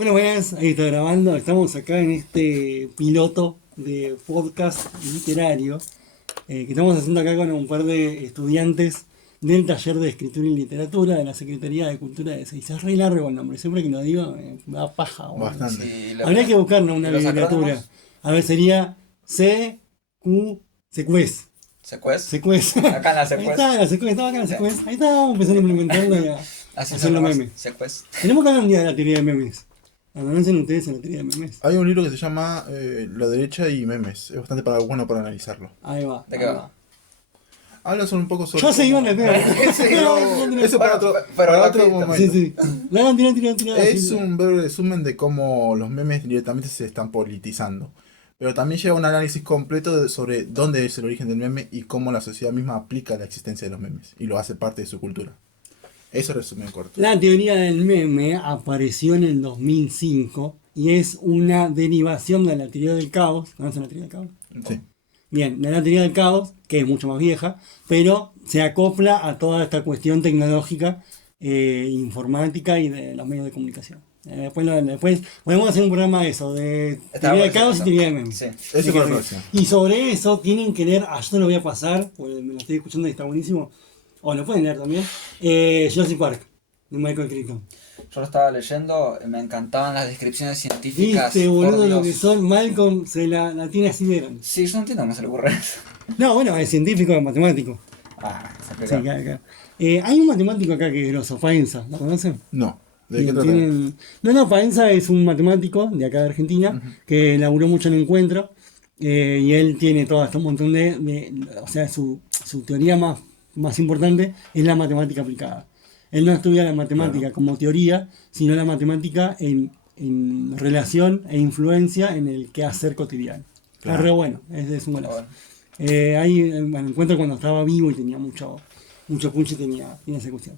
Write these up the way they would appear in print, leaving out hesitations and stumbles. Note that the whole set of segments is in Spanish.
Bueno, buenas, ahí está grabando. Estamos acá en este piloto de podcast literario que estamos haciendo acá con un par de estudiantes del taller de escritura y literatura de la Secretaría de Cultura de Seiza. Es re largo el nombre, siempre que lo digo me da paja, boludo. Bastante. Sí, Habría que buscarnos una ¿y los abreviatura. acrónimos? A ver, sería Secues. ¿Secues? Secues. Acá en la Ahí Secues. está, la Secues, estaba acá en la Secues. Ahí está, vamos a empezar a implementarlo y a Así hacer son los nomás. memes. Secues. Tenemos que hablar un día de la teoría de memes. Avancen ustedes en la teoría de memes. Hay un libro que se llama La derecha y memes. Es bastante bueno para analizarlo. Ahí va. ¿De qué ahí va? Habla sobre un poco sobre. Ya se iban las Sí, Eso para otro, pero para otro rapidito. momento. Sí, sí. No, tira. Es un breve resumen de cómo los memes directamente se están politizando. Pero también lleva un análisis completo sobre dónde es el origen del meme y cómo la sociedad misma aplica la existencia de los memes y lo hace parte de su cultura. Eso resumen corto. La teoría del meme apareció en el 2005 y es una derivación de la teoría del caos. ¿Conocen la teoría del caos? Sí. Bien, de la teoría del caos, que es mucho más vieja, pero se acopla a toda esta cuestión tecnológica, informática y de los medios de comunicación. Después podemos hacer un programa de eso, de Está teoría del bueno caos y eso. teoría de memes. Sí. Eso para la próxima. Y sobre eso tienen que leer, yo te lo voy a pasar, porque me lo estoy escuchando y está buenísimo, o lo pueden leer también, Jurassic Park, de Michael Crichton. Yo lo estaba leyendo, me encantaban las descripciones científicas. Viste, por boludo, lo Dios. que son, Malcolm se la tiene así de grande. Sí, yo no entiendo cómo se le ocurre eso. No, bueno, es científico, es matemático. Se Sí, pega. claro. Hay un matemático acá que es grosso, Faenza, ¿lo conocen? No. ¿De qué Bien, trata? No, Faenza es un matemático de acá de Argentina que laburó mucho en Encuentro y él tiene todo este montón o sea, su teoría más importante es la matemática aplicada. Él no estudia la matemática como teoría, sino la matemática en relación e influencia en el quehacer cotidiano. Claro. Está re bueno, es un golazo. Bueno. Ahí, bueno, Encuentro cuando estaba vivo y tenía mucho punch y tenía esa cuestión.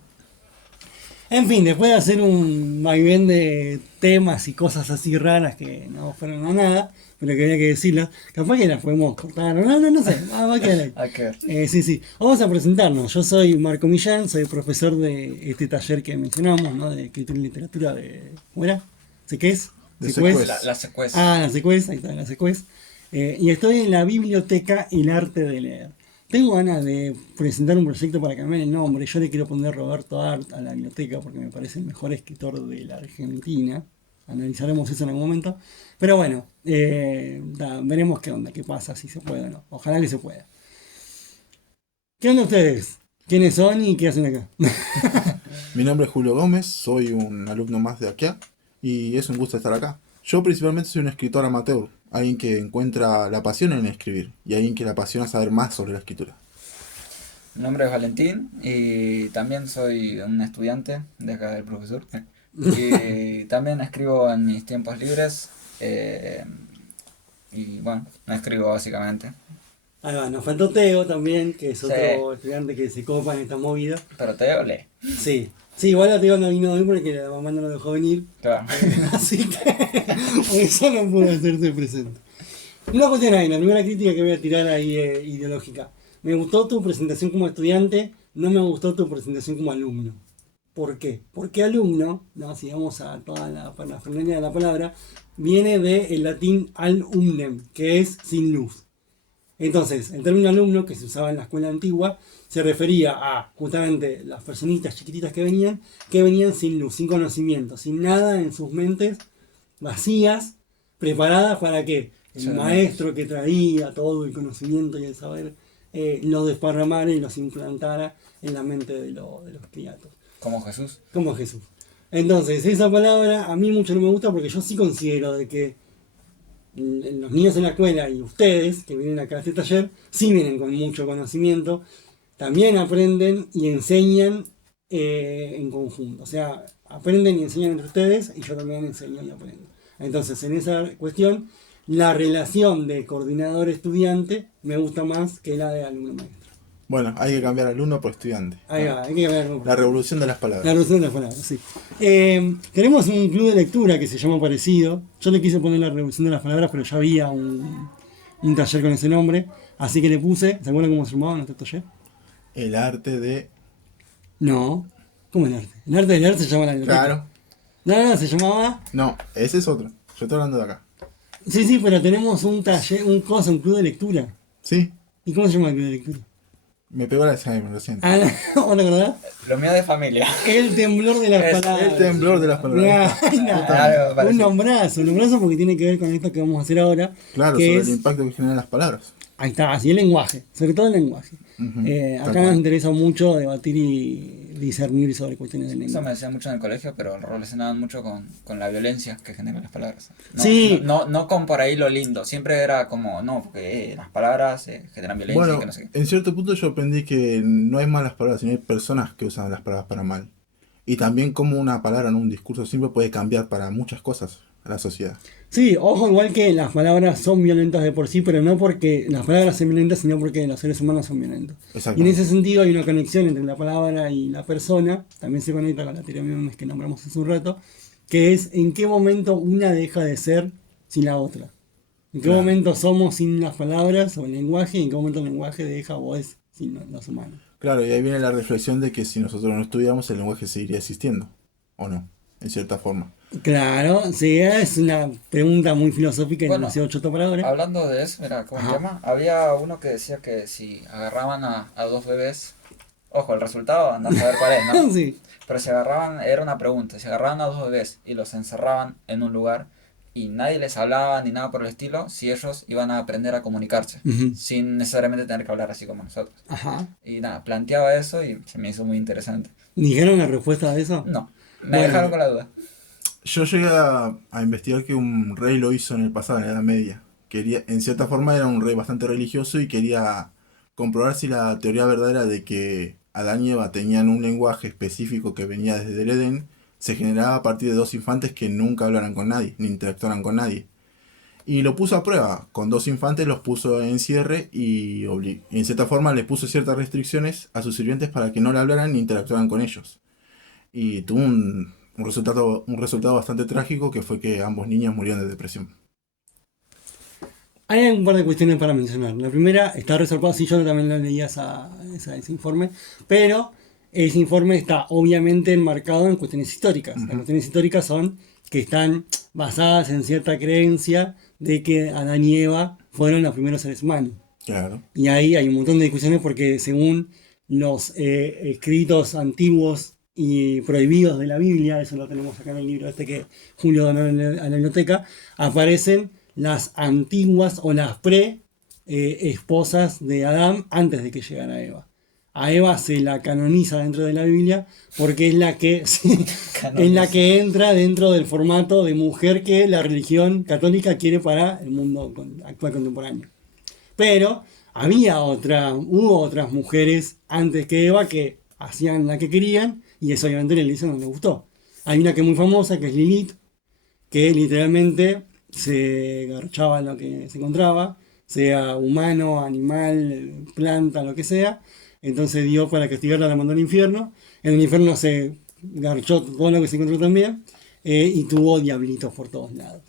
En fin, después de hacer un vaivén de temas y cosas así raras que no fueron a nada, pero que había que decirlas, capaz que las podemos cortar, no sé, va a quedar ahí. Hay que ver. Sí. Vamos a presentarnos. Yo soy Marco Millán, soy profesor de este taller que mencionamos, ¿no? De escritura y literatura de... ¿Cómo era? ¿Secues? De ¿Secues? Secues. La Secues. La Secues, ahí está, la Secues. Y estoy en la biblioteca El Arte de Leer. Tengo ganas de presentar un proyecto para cambiar el nombre. Yo le quiero poner Roberto Art a la biblioteca porque me parece el mejor escritor de la Argentina. Analizaremos eso en algún momento. Pero bueno, veremos qué onda, qué pasa, si se puede o no. Ojalá que se pueda. ¿Qué onda ustedes? ¿Quiénes son y qué hacen acá? Mi nombre es Julio Gómez, soy un alumno más de acá y es un gusto estar acá. Yo principalmente soy un escritor amateur, alguien que encuentra la pasión en escribir y alguien que le apasiona saber más sobre la escritura. Mi nombre es Valentín y también soy un estudiante de acá del profesor. Y también escribo en mis tiempos libres. Y bueno, escribo básicamente. Ahí va, nos faltó Teo también, que es Sí. otro estudiante que se copa en esta movida. Pero te lee. Sí, igual a Teo no vino hoy porque la mamá no lo dejó venir. Claro. Así que por eso no pudo hacerse presente. Una cuestión ahí, la primera crítica que voy a tirar ahí es ideológica. Me gustó tu presentación como estudiante, no me gustó tu presentación como alumno. ¿Por qué? Porque alumno, ¿no? Si vamos a toda la parafernalia de la palabra, viene del latín al umnem, que es sin luz. Entonces, el término alumno, que se usaba en la escuela antigua, se refería a justamente las personitas chiquititas que venían sin luz, sin conocimiento, sin nada en sus mentes, vacías, preparadas para que el Sí. maestro que traía todo el conocimiento y el saber lo desparramara y los implantara en la mente de los criados, Como Jesús. como Jesús. Entonces, esa palabra a mí mucho no me gusta porque yo sí considero de que los niños en la escuela y ustedes que vienen acá a este taller, sí vienen con mucho conocimiento, también aprenden y enseñan en conjunto. O sea, aprenden y enseñan entre ustedes y yo también enseño y aprendo. Entonces, en esa cuestión, la relación de coordinador-estudiante me gusta más que la de alumno-maestro. Bueno, hay que cambiar alumno por estudiante. Ahí va, hay que ver. La revolución de las La palabras. revolución de las palabras, sí. Tenemos un club de lectura que se llama parecido. Yo le quise poner la revolución de las palabras, pero ya había un taller con ese nombre. Así que le puse, ¿se acuerdan cómo se llamaba nuestro taller? El arte de... No. ¿Cómo el arte? El arte del arte se llama la biblioteca. Claro. No, se llamaba... No, ese es otro. Yo estoy hablando de acá. Sí, pero tenemos un taller, un club de lectura. Sí, ¿Y cómo se llama el club de lectura? me pegó la Alzheimer, lo siento. Ah, ¿no te acordás? Lo mío de familia. El temblor de las Es palabras. El temblor de las palabras. Algo parecido. Un nombrazo porque tiene que ver con esto que vamos a hacer ahora. Claro, que sobre es, el impacto que generan las palabras. ahí está, así el lenguaje, sobre todo el lenguaje. Ujú, tal Acá cual. nos interesa mucho debatir y discernir sobre cuestiones del Eso me lenguaje. decían mucho en el colegio, pero lo relacionaban mucho con la violencia que generan las palabras. No, Sí. no con por ahí lo lindo. Siempre era como, no, porque las palabras generan violencia y Bueno, que no sé qué. en cierto punto yo aprendí que no hay malas palabras, sino hay personas que usan las palabras para mal. Y también como una palabra en un discurso siempre puede cambiar para muchas cosas a la sociedad. Sí, ojo, igual que las palabras son violentas de por sí, pero no porque las palabras sean violentas, sino porque los seres humanos son violentos. Y en Exactamente. ese sentido hay una conexión entre la palabra y la persona, también se conecta con la teoría de memes que nombramos hace un rato, que es en qué momento una deja de ser sin la otra. En qué Claro. momento somos sin las palabras o el lenguaje, y en qué momento el lenguaje deja o es sin los humanos. Claro, y ahí viene la reflexión de que si nosotros no estudiamos, el lenguaje seguiría existiendo. ¿O no? En cierta forma. Claro, sí, es una pregunta muy filosófica y Bueno, demasiado choto para ahora. Hablando de eso, mira, como Ajá. tema, había uno que decía que si agarraban a dos bebés, ojo, el resultado anda a saber cuál es, ¿no? Sí. Pero si agarraban, era una pregunta, si agarraban a dos bebés y los encerraban en un lugar y nadie les hablaba ni nada por el estilo, si ellos iban a aprender a comunicarse, Ujú. sin necesariamente tener que hablar así como nosotros. Ajá. Y nada, planteaba eso y se me hizo muy interesante. ¿Dijeron la respuesta a eso? No, me Bueno, dejaron con la duda. Yo llegué a investigar que un rey lo hizo en el pasado, en la Edad Media. Quería, en cierta forma era un rey bastante religioso y quería comprobar si la teoría verdadera de que Adán y Eva tenían un lenguaje específico que venía desde el Edén se generaba a partir de dos infantes que nunca hablaran con nadie, ni interactuaran con nadie. Y lo puso a prueba. Con dos infantes los puso en cierre y en cierta forma le puso ciertas restricciones a sus sirvientes para que no le hablaran ni interactuaran con ellos. Y tuvo un resultado bastante trágico que fue que ambos niños murieron de depresión. hay un par de cuestiones para mencionar. La primera, está reservado, si yo también lo leía ese informe, pero ese informe está obviamente enmarcado en cuestiones históricas. Las Ujú. cuestiones históricas son que están basadas en cierta creencia de que Adán y Eva fueron los primeros seres humanos. Claro, Y ahí hay un montón de discusiones porque según los escritos antiguos y prohibidos de la Biblia, eso lo tenemos acá en el libro este que Julio donó a la biblioteca, aparecen las antiguas o las esposas de Adán antes de que llegara Eva. A Eva se la canoniza dentro de la Biblia porque es la que, sí, es la que entra dentro del formato de mujer que la religión católica quiere para el mundo actual contemporáneo. Pero hubo otras mujeres antes que Eva que hacían la que querían y eso obviamente a la iglesia no le gustó. Hay una que es muy famosa que es Lilith, que literalmente se garchaba en lo que se encontraba, sea humano, animal, planta, lo que sea. Entonces Dios para castigarla la mandó al infierno. En el infierno se garchó todo lo que se encontró también y tuvo diablitos por todos lados.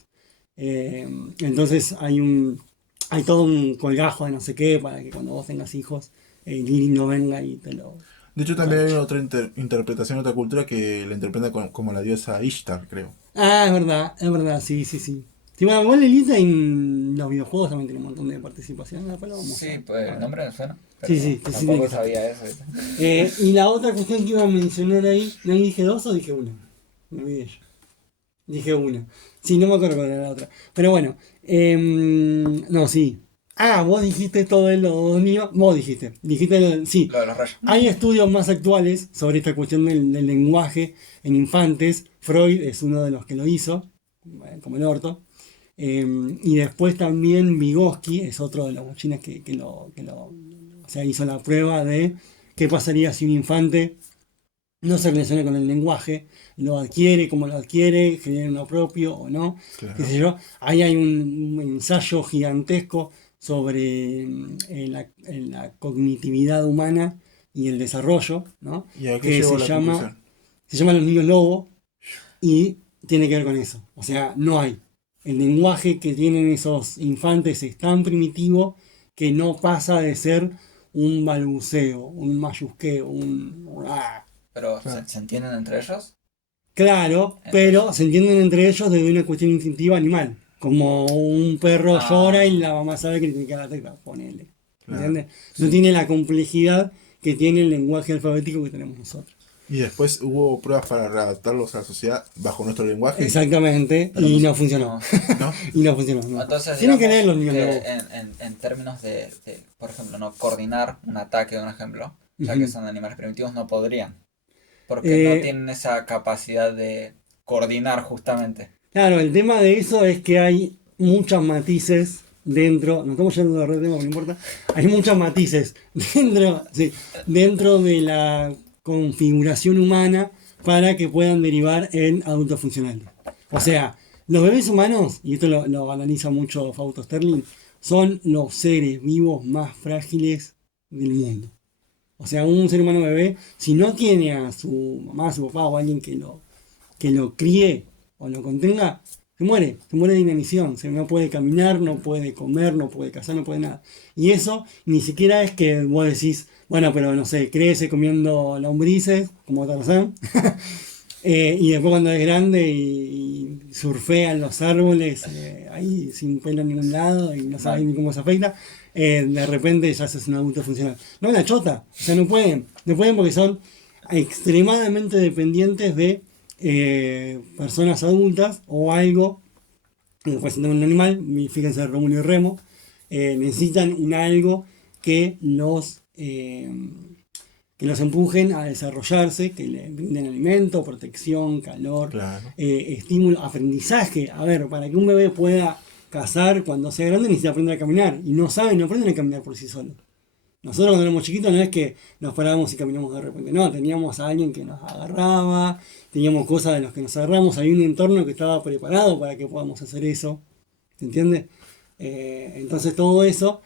Entonces hay todo un colgajo de no sé qué para que cuando vos tengas hijos, Lili no venga y te lo... de hecho también hay otra interpretación, otra cultura que la interpreta como la diosa Ishtar, creo. Ah, es verdad, sí. Sí, bueno, igual Elita en los videojuegos también tiene un montón de participación. Después lo vamos Sí, a- pues el nombre me suena, Sí, pero sí, tiene tampoco que estar. sabía eso. ¿viste? Y la otra cuestión que iba a mencionar ahí, ¿no dije dos o dije una? Me olvidé yo. Dije una. Sí, no me acuerdo cuál era la otra. Pero bueno, no, sí. Ah, vos dijiste todo de los niños. Vos dijiste. Sí. Lo de los rayos. Hay estudios más actuales sobre esta cuestión del lenguaje en infantes. Freud es uno de los que lo hizo, como el orto. Y después también Vygotsky es otro de los bochines o sea, hizo la prueba de qué pasaría si un infante no se relaciona con el lenguaje, lo adquiere, cómo lo adquiere, genera uno propio o no, qué Claro. sé yo. Ahí hay un ensayo gigantesco sobre la cognitividad humana y el desarrollo, ¿no? ¿Y a qué Que llegó se la llama, conclusión? se llama Los Niños Lobo y tiene que ver con eso. O sea, no hay. El lenguaje que tienen esos infantes es tan primitivo que no pasa de ser un balbuceo, un mayusqueo, un... Pero Claro. ¿se entienden entre ellos? Claro, pero se entienden entre ellos desde una cuestión instintiva animal. Como un perro Ah. llora y la mamá sabe que le tiene que dar la tecla, ponele. Claro, ¿Entiendes? No tiene la complejidad que tiene el lenguaje alfabético que tenemos nosotros. Y después hubo pruebas para readaptarlos a la sociedad bajo nuestro lenguaje. Exactamente, Pero y no- no funcionó. ¿No? Y no funcionó. No. Entonces, Tienen que digamos leer los niños que de voz. en términos de, por ejemplo, no coordinar un ataque, un ejemplo, ya Ujú. que son animales primitivos, no podrían. Porque Eh, no tienen esa capacidad de coordinar justamente. Claro, el tema de eso es que hay muchos matices dentro, no estamos yendo de red tema, no importa, hay muchos matices dentro, sí, dentro de la configuración humana para que puedan derivar en adultos funcionales. O sea, los bebés humanos, y esto lo analiza mucho Fausto Sterling, son los seres vivos más frágiles del mundo. O sea, un ser humano bebé, si no tiene a su mamá, a su papá o alguien que lo críe o lo contenga, se muere de inanición, no puede caminar, no puede comer, no puede cazar, no puede nada. Y eso ni siquiera es que vos decís, bueno, pero no sé, crece comiendo lombrices, como Tarzán, y después cuando es grande y surfea en los árboles, ahí sin pelo en ningún lado y no sabe ni cómo se afecta, de repente ya se es un adulto funcional. No, la chota, o sea, no pueden porque son extremadamente dependientes de personas adultas o algo, puede ser un animal, fíjense Rómulo y Remo, necesitan un algo que que los empujen a desarrollarse, que le brinden alimento, protección, calor, Claro. estímulo, aprendizaje. A ver, para que un bebé pueda cazar cuando sea grande necesita aprender a caminar. Y no saben, no aprenden a caminar por sí solos. Nosotros cuando éramos chiquitos no es que nos parábamos y caminamos de repente, no, teníamos a alguien que nos agarraba, teníamos cosas de las que nos agarramos, había un entorno que estaba preparado para que podamos hacer eso, ¿se entiende? Entonces todo eso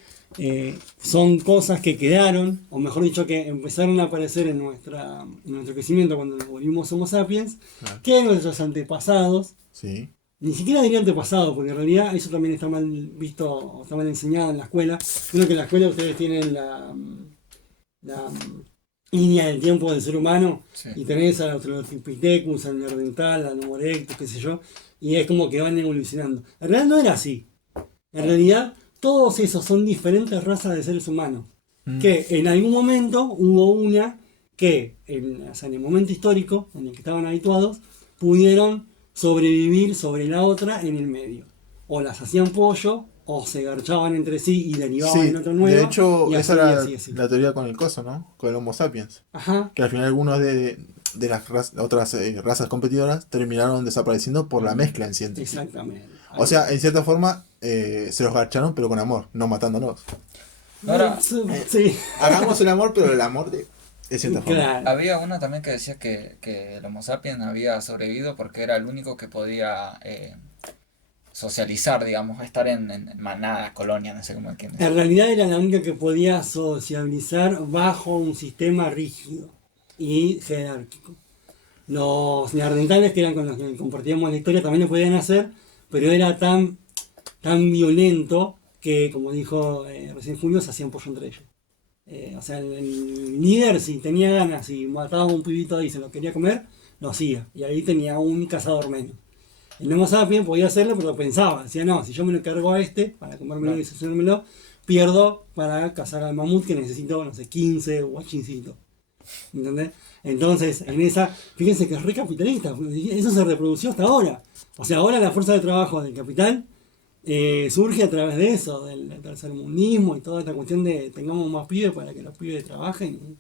son cosas que quedaron, o mejor dicho, que empezaron a aparecer en nuestro crecimiento cuando nos volvimos Homo sapiens, Claro. que nuestros antepasados, Sí. ni siquiera diría antepasado, porque en realidad eso también está mal visto, o está mal enseñado en la escuela. Uno que en la escuela ustedes tienen la línea del tiempo del ser humano, Sí. y tenés al Australopithecus, al Neandertal, al Homo erectus, qué sé yo, y es como que van evolucionando. En realidad no era así. En realidad todos esos son diferentes razas de seres humanos, que en algún momento hubo una que, o sea, en el momento histórico en el que estaban habituados, pudieron sobrevivir sobre la otra en el medio. O las hacían pollo, o se garchaban entre sí y derivaban Sí, en otro nuevo. de hecho, y esa así, era así, así. la teoría con el coso, ¿no? Con el Homo sapiens. Ajá, Que al final algunos de las otras razas competidoras terminaron desapareciendo por la mezcla en sí entre sí. exactamente. O sea, en cierta forma, se los garcharon, pero con amor, no matándolos. Ahora, Sí, Hagamos el amor, pero el amor de cierta forma. claro. había uno también que decía que el Homo sapiens había sobrevivido porque era el único que podía socializar, digamos, estar en manada, colonia, no sé cómo quién es. En realidad era la única que podía sociabilizar bajo un sistema rígido y jerárquico. Los neandertales, que eran con los que compartíamos la historia, también lo podían hacer, pero era tan violento que, como dijo recién Julio, se hacían pollo entre ellos. O sea, el líder, si tenía ganas y mataba a un pibito y se lo quería comer, lo hacía. Y ahí tenía un cazador menos. El Homo sapiens podía hacerlo, pero pensaba, decía, no, si yo me lo cargo a este, para comérmelo y hacérmelo, pierdo para cazar al mamut que necesito, no sé, 15 guachincitos. ¿Entendés? Entonces, en esa, fíjense que es re capitalista, eso se reprodució hasta ahora. O sea, ahora la fuerza de trabajo del capital surge a través de eso, del tercermundismo y toda esta cuestión de tengamos más pibes para que los pibes trabajen.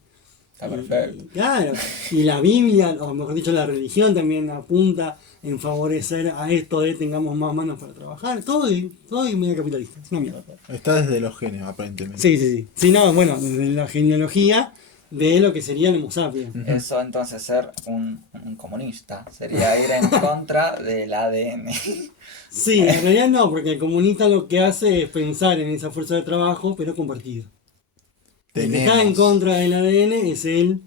Está perfecto. Claro, y la Biblia, o mejor dicho, la religión también apunta en favorecer a esto de tengamos más manos para trabajar. Todo y medio capitalista, es una mierda. Está desde los genios, aparentemente. Sí, sí, sí. Sí, no, bueno, desde la genealogía de lo que sería el Homo sapiens. Eso entonces ser un comunista, sería ir en contra del ADN. Sí, en realidad no, porque el comunista lo que hace es pensar en esa fuerza de trabajo, pero compartida. El que está en contra del ADN es el.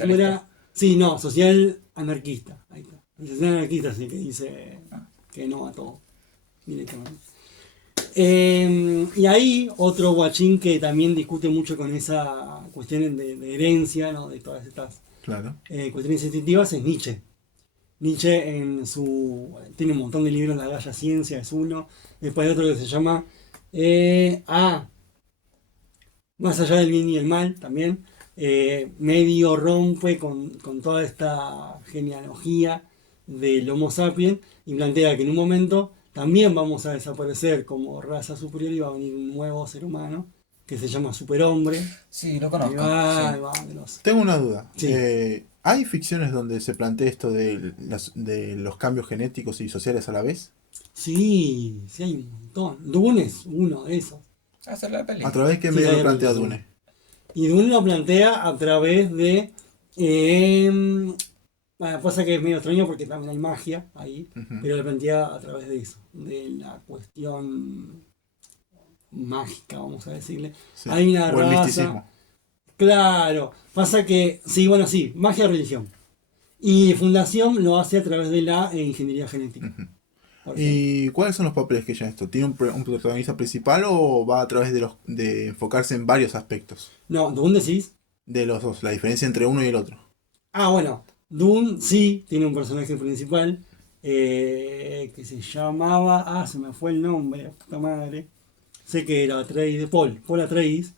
¿Cómo era? Sí, no, social anarquista. Ahí está. El social anarquista es el que dice que no a todo. Directamente. Y ahí otro guachín que también discute mucho con esa cuestión de herencia, ¿no? De todas estas Claro. cuestiones instintivas es Nietzsche. Nietzsche tiene un montón de libros, La Galla Ciencia es uno, después hay otro que se llama Más allá del bien y el mal también, medio rompe con toda esta genealogía del Homo sapiens y plantea que en un momento también vamos a desaparecer como raza superior y va a venir un nuevo ser humano que se llama superhombre. Sí, lo Y conozco. va, Sí. y va, grosso. Tengo una duda. Sí. ¿Hay ficciones donde se plantea esto de los cambios genéticos y sociales a la vez? Sí, sí hay un montón. Dune es uno de esos. Hacer la peli. ¿A través de qué Sí, medio hay lo plantea religión. Dune? Y Dune lo plantea a través de... bueno, pasa que es medio extraño porque también hay magia ahí, Ujú. pero lo plantea a través de eso, de la cuestión mágica, vamos a decirle. Sí. Hay una O el raza... misticismo. Claro, pasa que, sí, bueno, sí, magia y religión. Y Fundación lo hace a través de la ingeniería genética, Ujú. por ejemplo. ¿Y cuáles son los papeles que lleva esto? ¿Tiene un protagonista principal o va a través de enfocarse en varios aspectos? No, ¿Dune decís? De los dos, la diferencia entre uno y el otro. Ah, bueno, Dune sí tiene un personaje principal que se llamaba. Se me fue el nombre, puta madre. Sé que era Atreides, Paul Atreides.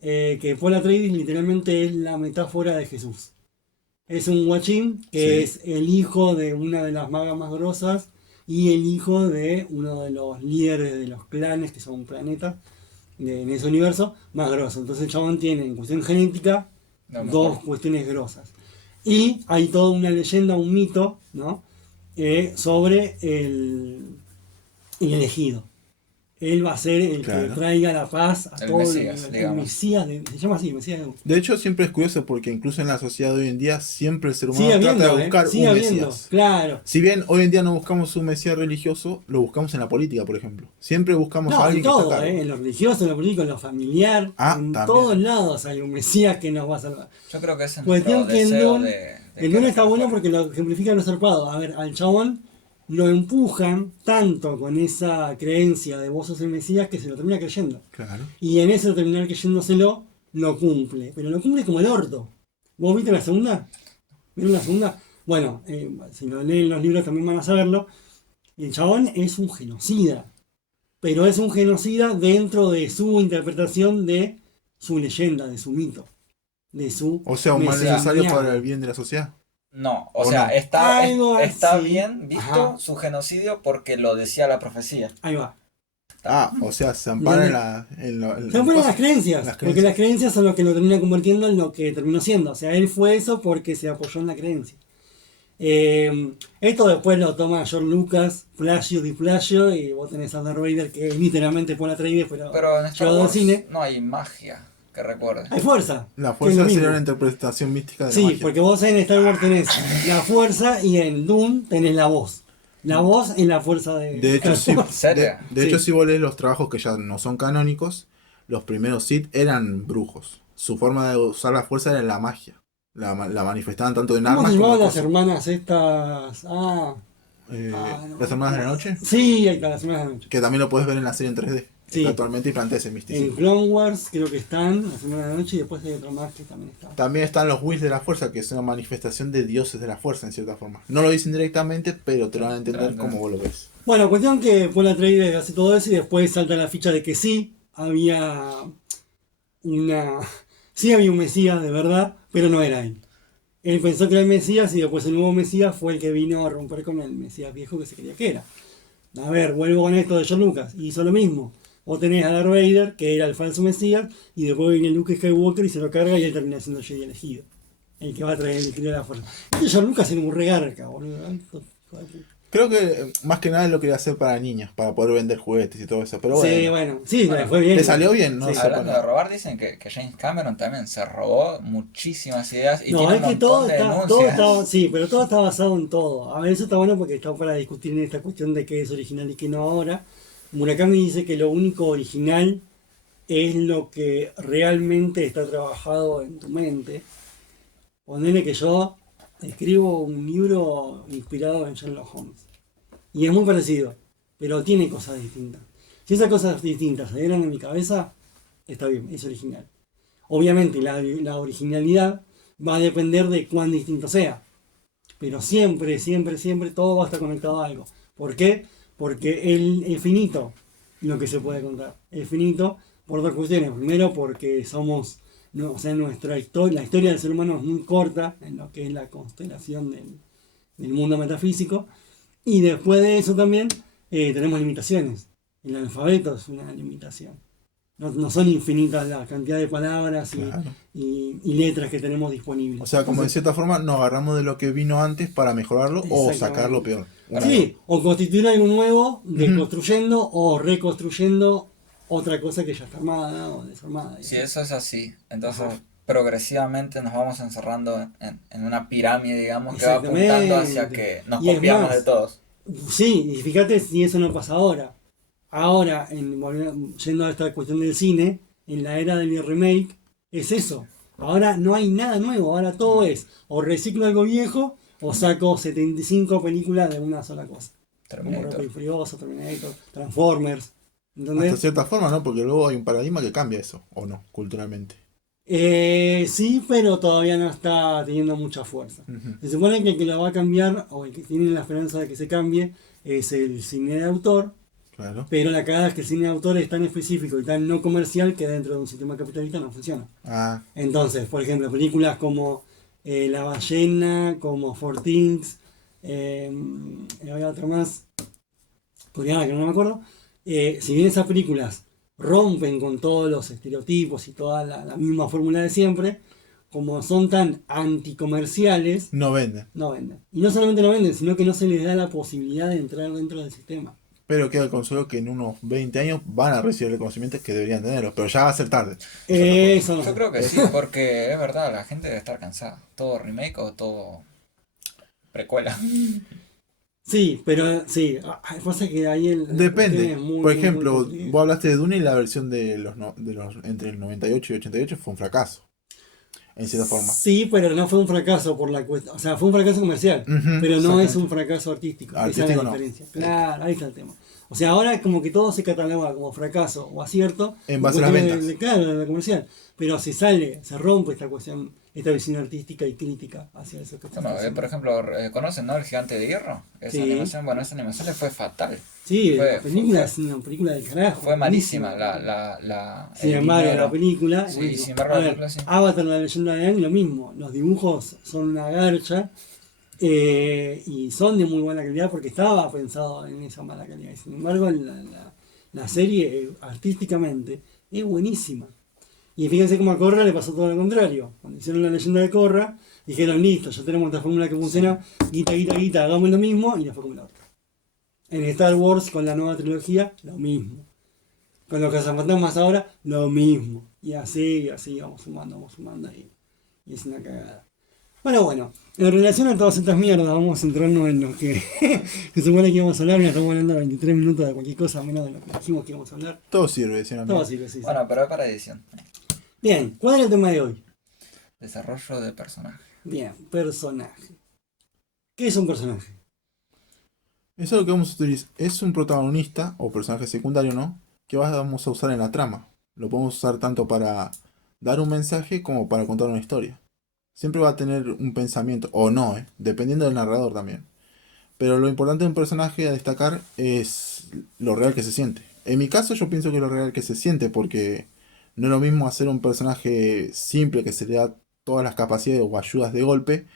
Que Paul Atreides literalmente es la metáfora de Jesús. Es un guachín que Sí. es el hijo de una de las magas más grosas y el hijo de uno de los líderes de los clanes, que son planetas en ese universo, más grosso. Entonces el chabón tiene en cuestión genética Lo dos mejor. cuestiones grosas. Y hay toda una leyenda, un mito, ¿no? Sobre el elegido. Él va a ser el que Claro. traiga la paz a El todo Mesías, el digamos. Mesías, se llama así, Mesías de... De hecho, siempre es curioso porque incluso en la sociedad de hoy en día siempre el ser humano Sigue trata habiendo, de buscar sigue un habiendo, mesías. claro. Si bien hoy en día no buscamos un mesías religioso, lo buscamos en la política, por ejemplo. Siempre buscamos a No, en alguien que está a todo, cargo. en lo religioso, en lo político, en lo familiar, en También. todos lados hay un Mesías que nos va a salvar. Yo creo que ese es Cuestión nuestro que en deseo Dune, de en que Dune lo está bueno mejore. porque lo ejemplifica lo zarpado. A ver, al chabón lo empujan tanto con esa creencia de vos sos el Mesías que se lo termina creyendo. Claro. Y en ese terminar creyéndoselo, lo cumple. Pero lo cumple como el orto. ¿Vos viste la segunda? ¿Vieron la segunda? Bueno, si lo leen los libros también van a saberlo. El chabón es un genocida. Pero es un genocida dentro de su interpretación de su leyenda, de su mito. De su O sea, un mal necesario mesías. para el bien de la sociedad. No, o ¿O sea, no? Algo está así. bien visto Ajá. su genocidio porque lo decía la profecía. Ahí va. O sea, se ampara en Se ponen las cosas. creencias, Las porque creencias. las creencias son lo que lo termina convirtiendo en lo que terminó siendo. O sea, él fue eso porque se apoyó en la creencia. Esto después lo toma George Lucas, plagio de plagio, y vos tenés a Darth Vader que es literalmente Paul Atreides, pero Pero en Star llevado al Wars cine. no hay magia, que recuerde. Hay fuerza. La que es fuerza lo sería mismo. una interpretación mística de la Sí, magia. porque vos en Star Wars tenés la fuerza y en Dune tenés la voz. La voz es la fuerza De hecho, Star Wars. ¿Serio? de Sí. hecho, si vos lees los trabajos que ya no son canónicos, los primeros Sith eran brujos. Su forma de usar la fuerza era la magia. La manifestaban tanto en ¿Cómo armas se como llamaban en las cosas. hermanas estas? No, las hermanas de la noche, Sí, ahí está, las hermanas de la noche. que también lo puedes ver en la serie en 3D. Sí. Está actualmente y plantea ese En misticismo. Clone Wars creo que están, las hermanas de la noche, y después hay otro más que también está. También están los Whis de la fuerza, que es una manifestación de dioses de la fuerza en cierta forma. No lo dicen directamente, pero te lo van a entender como vos lo ves. Bueno, cuestión que Paul Atreides hace todo eso y después salta la ficha de que sí había sí había un Mesías de verdad, pero no era él. Él pensó que era el Mesías y después el nuevo Mesías fue el que vino a romper con el Mesías viejo que se creía que era. A ver, vuelvo con esto de George Lucas. Hizo lo mismo. Vos tenés a Darth Vader, que era el falso Mesías, y después viene Luke Skywalker y se lo carga y él termina siendo Jedi elegido. El que va a traer el equilibrio de la fuerza. Este George Lucas era un regarca, boludo. Creo que más que nada lo quería hacer para niños, para poder vender juguetes y todo eso. Pero Sí, bueno, bueno, sí, Bueno, fue bien. le salió bien, ¿no? Sí. sé Hablando para- de robar, dicen que James Cameron también se robó muchísimas ideas y No, tiene es un que todo montón de está, denuncias. sí, pero todo está basado en todo. A ver, eso está bueno porque está para discutir en esta cuestión de qué es original y qué no ahora. Murakami dice que lo único original es lo que realmente está trabajado en tu mente. Ponele que yo escribo un libro inspirado en Sherlock Holmes. Y es muy parecido, pero tiene cosas distintas. Si esas cosas distintas se dieran en mi cabeza, está bien, es original. Obviamente la originalidad va a depender de cuán distinto sea. pero siempre, siempre, siempre todo va a estar conectado a algo. ¿Por qué? Porque es finito lo que se puede contar. Es finito por dos cuestiones. Primero, porque somos, no, o sea, nuestra historia, la historia del ser humano es muy corta en lo que es la constelación del mundo metafísico. Y después de eso también tenemos limitaciones. El alfabeto es una limitación. No son infinitas la cantidad de palabras Claro. y letras que tenemos disponibles. O sea, como de Entonces, cierta forma nos agarramos de lo que vino antes para mejorarlo o exactamente. sacar lo peor. Sí, o constituir algo nuevo, Ujú. deconstruyendo o reconstruyendo otra cosa que ya está armada o desarmada. Si eso es así, entonces Ajá. progresivamente nos vamos encerrando en una pirámide, digamos, que va apuntando hacia Exactamente. que nos Y es copiamos más, de todos. sí, y fíjate si eso no pasa ahora. Ahora, yendo a esta cuestión del cine, en la era del remake, es eso. Ahora no hay nada nuevo, ahora todo es o reciclo algo viejo o saco 75 películas de una sola cosa. Como Rápido y Terminator. Furioso, Terminator, Transformers. Hasta ¿Entendés? cierta forma, ¿no? Porque luego hay un paradigma que cambia eso, ¿o no? Culturalmente. Sí, pero todavía no está teniendo mucha fuerza. Ujú. Se supone que el que lo va a cambiar, o el que tiene la esperanza de que se cambie, es el cine de autor. Claro. Pero la cagada es que el cine de autor es tan específico y tan no comercial que dentro de un sistema capitalista no funciona. Ah, Entonces, por ejemplo, películas como La ballena, como Four Things, había otra más, coreana que no me acuerdo. Si bien esas películas rompen con todos los estereotipos y toda la misma fórmula de siempre, como son tan anticomerciales, no venden. no venden. Y no solamente no venden, sino que no se les da la posibilidad de entrar dentro del sistema. Pero queda el consuelo que en unos 20 años van a recibir el conocimiento que deberían tenerlo. Pero ya va a ser tarde. Eso no Yo sé. creo que sí, porque es verdad, la gente debe estar cansada. Todo remake o todo precuela. Sí, pero sí, pasa que ahí la cuestión Depende. es muy, Por muy, ejemplo, muy complicada. vos hablaste de Dune y la versión de los, de los entre el 98 y 88 fue un fracaso. En cierta forma. Sí, pero no fue un fracaso por la cuestión, o sea, fue un fracaso comercial, Ujú, pero no es exactamente. un fracaso artístico, esa es Artístico la no. diferencia. Claro, ahí está el tema. O sea, ahora es como que todo se cataloga como fracaso o acierto En base a las cuestión ventas. claro, de la comercial, pero se rompe esta cuestión, esta visión artística y crítica hacia eso que está Bueno, haciendo. por ejemplo, ¿conocen, no? El Gigante de Hierro. Esa Sí. animación, bueno, esa animación le fue fatal. Sí, Fue- la película fue- es una película de carajo. Fue malísima Sin el embargo, dinero. la película. Sí, buenísima. sin embargo, A la ver, película sí. Avatar, la leyenda de Aang, lo mismo. Los dibujos son una garcha y son de muy buena calidad porque estaba pensado en esa mala calidad. Sin embargo, la serie artísticamente es buenísima. Y fíjense cómo a Korra le pasó todo lo contrario. Cuando hicieron la leyenda de Korra, dijeron: listo, ya tenemos esta fórmula que funciona, guita, guita, guita, hagamos lo mismo, y le fue como la otra. En Star Wars, con la nueva trilogía, lo mismo. Con los cazafantasmas ahora, lo mismo. Y así, vamos sumando y es una cagada. Bueno, en relación a todas estas mierdas, vamos a centrarnos en lo que se supone que íbamos a hablar. Mira, estamos hablando 23 minutos de cualquier cosa, menos de lo que dijimos que íbamos a hablar. Todo sirve, decían a mí. Todo así, sí. Bueno, pero es para edición. Bien, ¿cuál era el tema de hoy? Desarrollo de personaje. Bien, personaje. ¿Qué es un personaje? Eso es lo que vamos a utilizar. Es un protagonista o personaje secundario, ¿no? Que vamos a usar en la trama. Lo podemos usar tanto para dar un mensaje como para contar una historia. Siempre va a tener un pensamiento, o no, dependiendo del narrador también. Pero lo importante de un personaje a destacar es lo real que se siente. En mi caso yo pienso que es lo real que se siente porque no es lo mismo hacer un personaje simple que se le da todas las capacidades o ayudas de golpe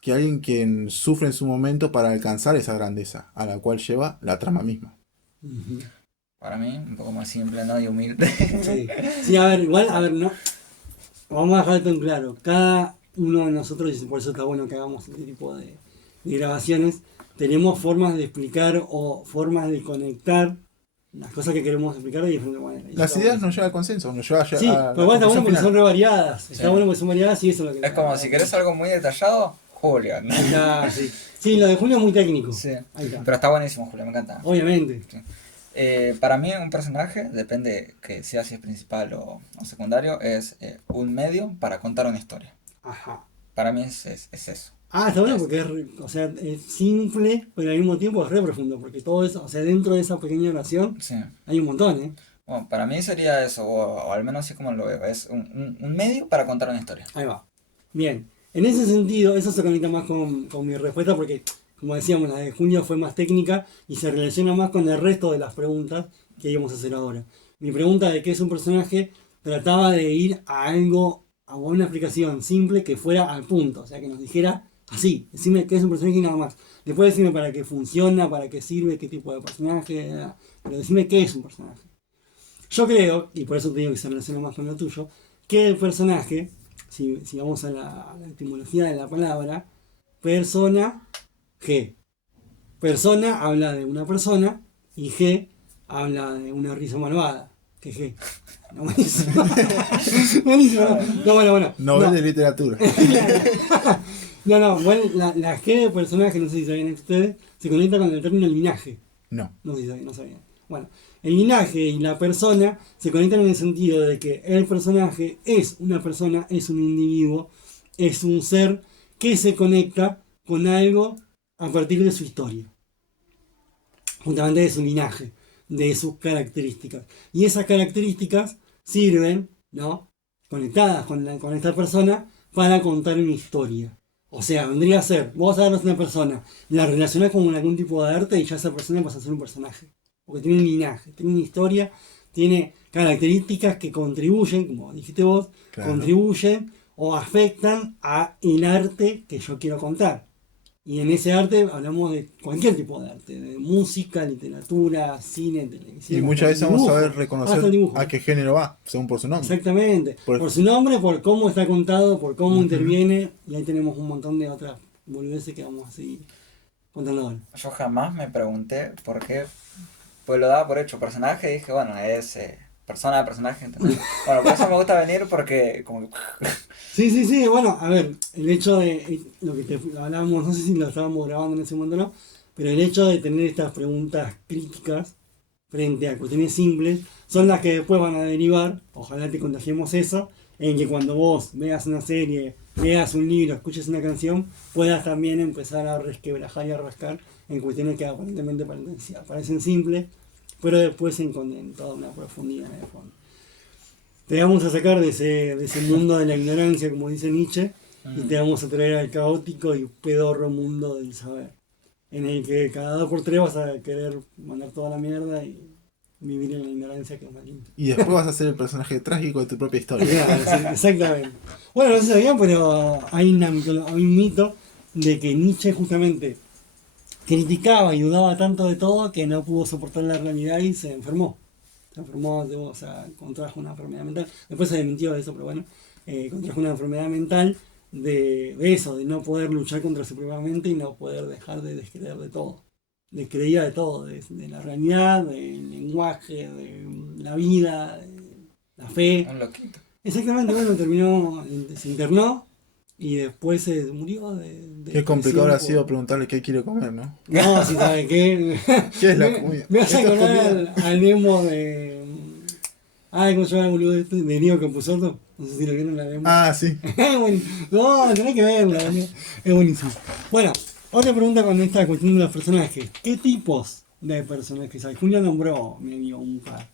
que alguien quien sufre en su momento para alcanzar esa grandeza a la cual lleva la trama misma. Ujú. Para mí, un poco más simple, ¿no? Y humilde. Sí. Sí, a ver, igual, a ver, no. Vamos a dejar esto en claro. Cada uno de nosotros, y por eso está bueno que hagamos este tipo de grabaciones, tenemos formas de explicar o formas de conectar las cosas que queremos explicar de diferentes maneras. Y Las está ideas bueno. nos llevan al consenso, nos llevan a Sí, a pero igual está bueno porque son final. re variadas. Está Sí. bueno porque son variadas y eso es lo que. Es como si querés algo muy detallado, Julio, ¿no? Ah, sí. Sí, lo de Julio es muy técnico. Sí. Ahí está. Pero está buenísimo, Julio, me encanta. Obviamente. Para mí un personaje, depende que sea si es principal o secundario, es un medio para contar una historia. Ajá. Para mí es eso. Ah, está bueno porque o sea, es simple, pero al mismo tiempo es re profundo, porque todo eso, o sea, dentro de esa pequeña oración Sí. hay un montón, ¿eh? Bueno, para mí sería eso, o al menos así como lo veo, es un medio para contar una historia. Ahí va. Bien. En ese sentido, eso se conecta más con mi respuesta porque, como decíamos, la de Julio fue más técnica y se relaciona más con el resto de las preguntas que íbamos a hacer ahora. Mi pregunta de qué es un personaje trataba de ir a algo, a una explicación simple que fuera al punto, o sea, que nos dijera así, decime qué es un personaje y nada más. Después decime para qué funciona, para qué sirve, qué tipo de personaje, pero decime qué es un personaje. Yo creo, y por eso te digo que se relaciona más con lo tuyo, que el personaje, si vamos a la etimología de la palabra, persona, G. Persona habla de una persona y G habla de una risa malvada. Que G. No, buenísimo. Buenísimo, no. No, bueno. Novel No. de literatura. No, bueno, la G de personaje, no sé si sabían ustedes, se conecta con el término linaje. No. No sé si sabían, no sabían. Bueno, el linaje y la persona se conectan en el sentido de que el personaje es una persona, es un individuo, es un ser que se conecta con algo a partir de su historia. Justamente de su linaje, de sus características. Y esas características sirven, ¿no? Conectadas con esta persona para contar una historia. O sea, vendría a ser, vos agarras una persona, la relacionás con algún tipo de arte y ya esa persona pasa a ser un personaje. Porque tiene un linaje, tiene una historia, tiene características que contribuyen, como dijiste vos, Claro. contribuyen o afectan a el arte que yo quiero contar. Y en ese arte hablamos de cualquier tipo de arte, de música, literatura, cine, televisión. Y muchas hasta veces el vamos a dibujo, saber hasta reconocer el dibujo. a qué género va, según por su nombre. Exactamente. Por- Por su nombre, por cómo está contado, por cómo Ujú. interviene. Y ahí tenemos un montón de otras boludeces que vamos a seguir contando ahora. Yo jamás me pregunté por qué, pues lo daba por hecho personaje y dije, bueno, es persona, personaje, ¿entendés? Bueno, por eso me gusta venir porque como que... Sí, bueno, a ver, el hecho de lo que te hablábamos, no sé si lo estábamos grabando en ese momento o no, pero el hecho de tener estas preguntas críticas frente a cuestiones simples son las que después van a derivar, ojalá te contagiemos eso, en que cuando vos veas una serie, leas un libro, escuches una canción, puedas también empezar a resquebrajar y a rascar en cuestiones que aparentemente parecen simples, pero después se esconden toda una profundidad en el fondo. Te vamos a sacar de ese mundo de la ignorancia, como dice Nietzsche, y te vamos a traer al caótico y pedorro mundo del saber, en el que cada 2 por 3 vas a querer mandar toda la mierda y vivir en la ignorancia, que es más lindo. Y después vas a ser el personaje trágico de tu propia historia. Claro, sí, exactamente. Bueno, no sé si sabían, pero hay un mito de que Nietzsche justamente criticaba y dudaba tanto de todo que no pudo soportar la realidad y se enfermó. Se enfermó, o sea, contrajo una enfermedad mental. Después se desmintió de eso, pero bueno, contrajo una enfermedad mental de eso, de no poder luchar contra su propia mente y no poder dejar de descreer de todo. Descreía de todo, de la realidad, del lenguaje, de la vida, de la fe. Un loquito. Exactamente, bueno, terminó, se internó y después se murió de Qué complicado habrá depresión sido por- preguntarle qué quiere comer, ¿no? No, si sabe qué. ¿Qué es la comida? Me vas a Esto es acordar comida. al demo de. Ay, ¿cómo se llama el boludo este? De Nio Capusotto. No sé si lo vieron la demo. Ah, sí. No, tenés que verla, boludo. Es buenísimo. Bueno, otra pregunta con esta cuestión de los personajes. ¿Qué tipos de personajes hay? Julia nombró, medio un par.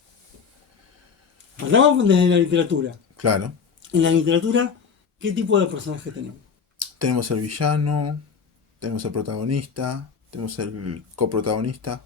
Partamos desde la literatura. Claro. En la literatura, ¿qué tipo de personajes tenemos? Tenemos el villano, tenemos el protagonista, tenemos el coprotagonista.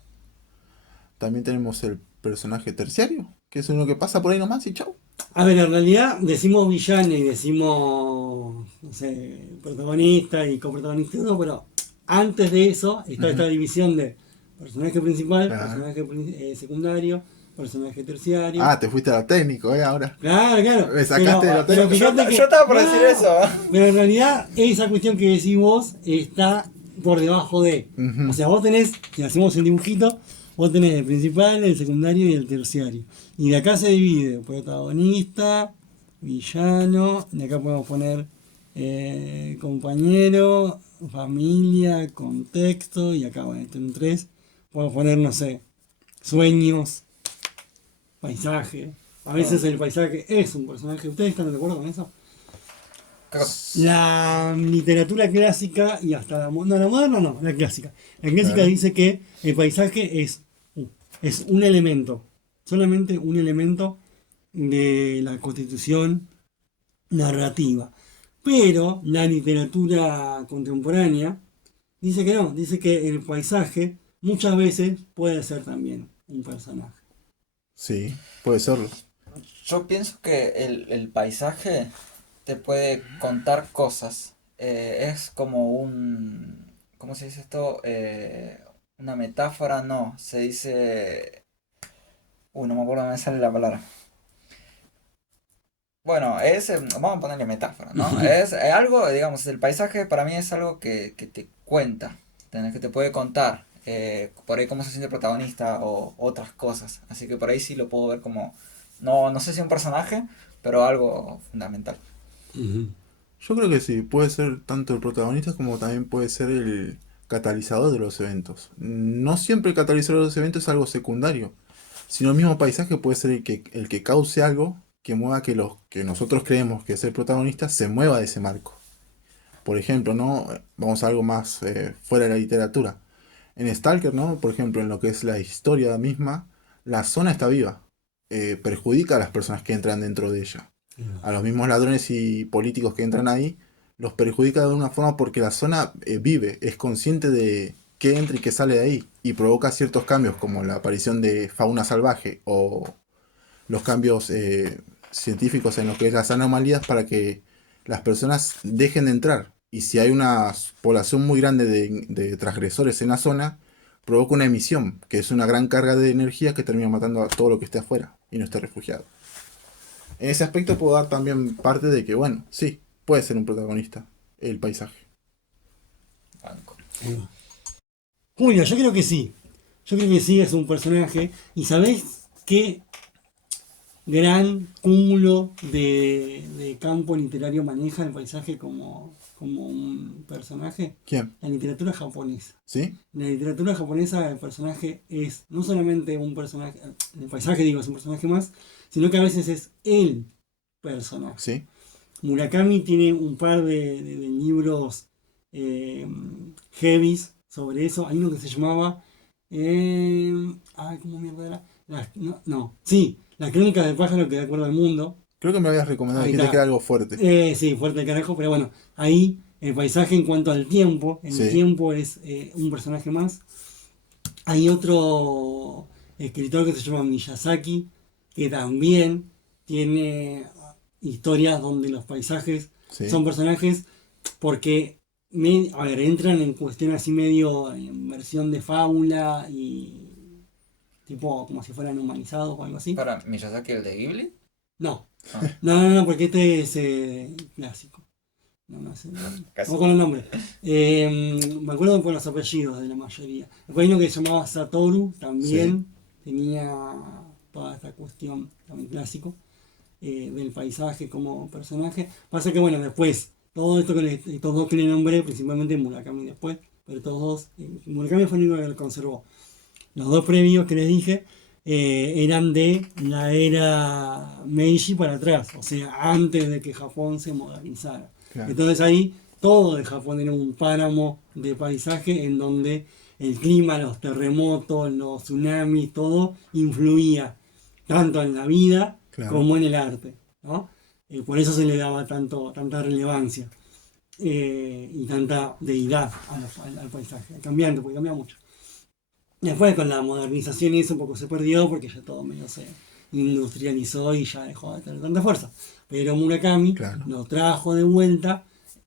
También tenemos el personaje terciario, que es uno que pasa por ahí nomás y chau. A ver, en realidad decimos villano y decimos, no sé, protagonista y coprotagonista, no, pero antes de eso está esta división de personaje principal, Claro. personaje secundario, personaje terciario. Ah, te fuiste a lo técnico, ahora. Claro. Me sacaste de lo técnico. fíjate Yo estaba por decir eso. Pero en realidad esa cuestión que decís vos está por debajo de. Ujú. O sea, vos tenés, si hacemos el dibujito, vos tenés el principal, el secundario y el terciario. Y de acá se divide protagonista, villano, de acá podemos poner compañero, familia, contexto, y acá bueno, en 3 podemos poner, no sé, sueños, paisaje. A veces el paisaje es un personaje. ¿Ustedes están de acuerdo con eso? La literatura clásica y hasta la moderna no, la clásica. La clásica Claro. dice que el paisaje es un elemento, solamente un elemento de la constitución narrativa. Pero la literatura contemporánea dice que no, dice que el paisaje muchas veces puede ser también un personaje. Sí, puede serlo. Yo pienso que el paisaje te puede contar cosas. Es como un... ¿Cómo se dice esto? Una metáfora, no. Se dice... Uy, no me acuerdo, no me sale la palabra. Bueno, vamos a ponerle metáfora, ¿no? Es algo, digamos, el paisaje para mí es algo que te cuenta, que te puede contar, por ahí cómo se siente el protagonista o otras cosas. Así que por ahí sí lo puedo ver como, no sé si un personaje, pero algo fundamental. Ujú. Yo creo que sí, puede ser tanto el protagonista como también puede ser el catalizador de los eventos. No siempre el catalizador de los eventos es algo secundario, sino el mismo paisaje puede ser el que cause algo que mueva que los que nosotros creemos que es el protagonista se mueva de ese marco. Por ejemplo, ¿no? Vamos a algo más fuera de la literatura. En Stalker, ¿no? Por ejemplo, en lo que es la historia misma, la zona está viva. Perjudica a las personas que entran dentro de ella. A los mismos ladrones y políticos que entran ahí, los perjudica de una forma porque la zona vive, es consciente de qué entra y qué sale de ahí, y provoca ciertos cambios como la aparición de fauna salvaje o los cambios científicos en lo que es las anomalías para que las personas dejen de entrar. Y si hay una población muy grande de transgresores en la zona, provoca una emisión, que es una gran carga de energía que termina matando a todo lo que esté afuera y no esté refugiado. En ese aspecto puedo dar también parte de que, bueno, sí, puede ser un protagonista, el paisaje. Banco. Ahí va. Julio, yo creo que sí. Yo creo que sí es un personaje. ¿Y sabés qué gran cúmulo de campo literario maneja el paisaje como un personaje? ¿Quién? La literatura japonesa. ¿Sí? En la literatura japonesa el personaje es no solamente un personaje, el paisaje digo es un personaje más, sino que a veces es el personaje. ¿Sí? Murakami tiene un par de libros heavies sobre eso. Hay uno que se llamaba. Ay, ¿cómo mierda era? Sí, Las Crónicas del Pájaro que de acuerdo al mundo. Creo que me habías recomendado, Ahí dijiste está. que era algo fuerte. Sí, fuerte el carajo, pero bueno, ahí el paisaje en cuanto al tiempo, en el Sí. tiempo es un personaje más. Hay otro escritor que se llama Miyazaki, que también tiene historias donde los paisajes Sí. son personajes porque a ver, entran en cuestión así medio en versión de fábula y tipo como si fueran humanizados o algo así. Para Miyazaki, el de Ghibli. No, Ah, no, porque este es clásico. No sé, casi. no con el nombre. Me acuerdo por los apellidos de la mayoría. Después hay uno que se llamaba Satoru, también tenía toda esta cuestión también clásico del paisaje como personaje. Pasa que bueno, después, todo esto estos dos que le nombré, principalmente Murakami después, pero todos dos, Murakami fue el único que lo conservó. Los dos previos que les dije eran de la era Meiji para atrás, o sea, antes de que Japón se modernizara. Claro. Entonces ahí todo de Japón era un páramo de paisaje en donde el clima, los terremotos, los tsunamis, todo influía tanto en la vida Claro. como en el arte, ¿no? Por eso se le daba tanta relevancia y tanta deidad al paisaje, al cambiante, porque cambia mucho. Después con la modernización y eso un poco se perdió porque ya todo medio se industrializó y ya dejó de tener tanta fuerza. Pero Murakami Claro. lo trajo de vuelta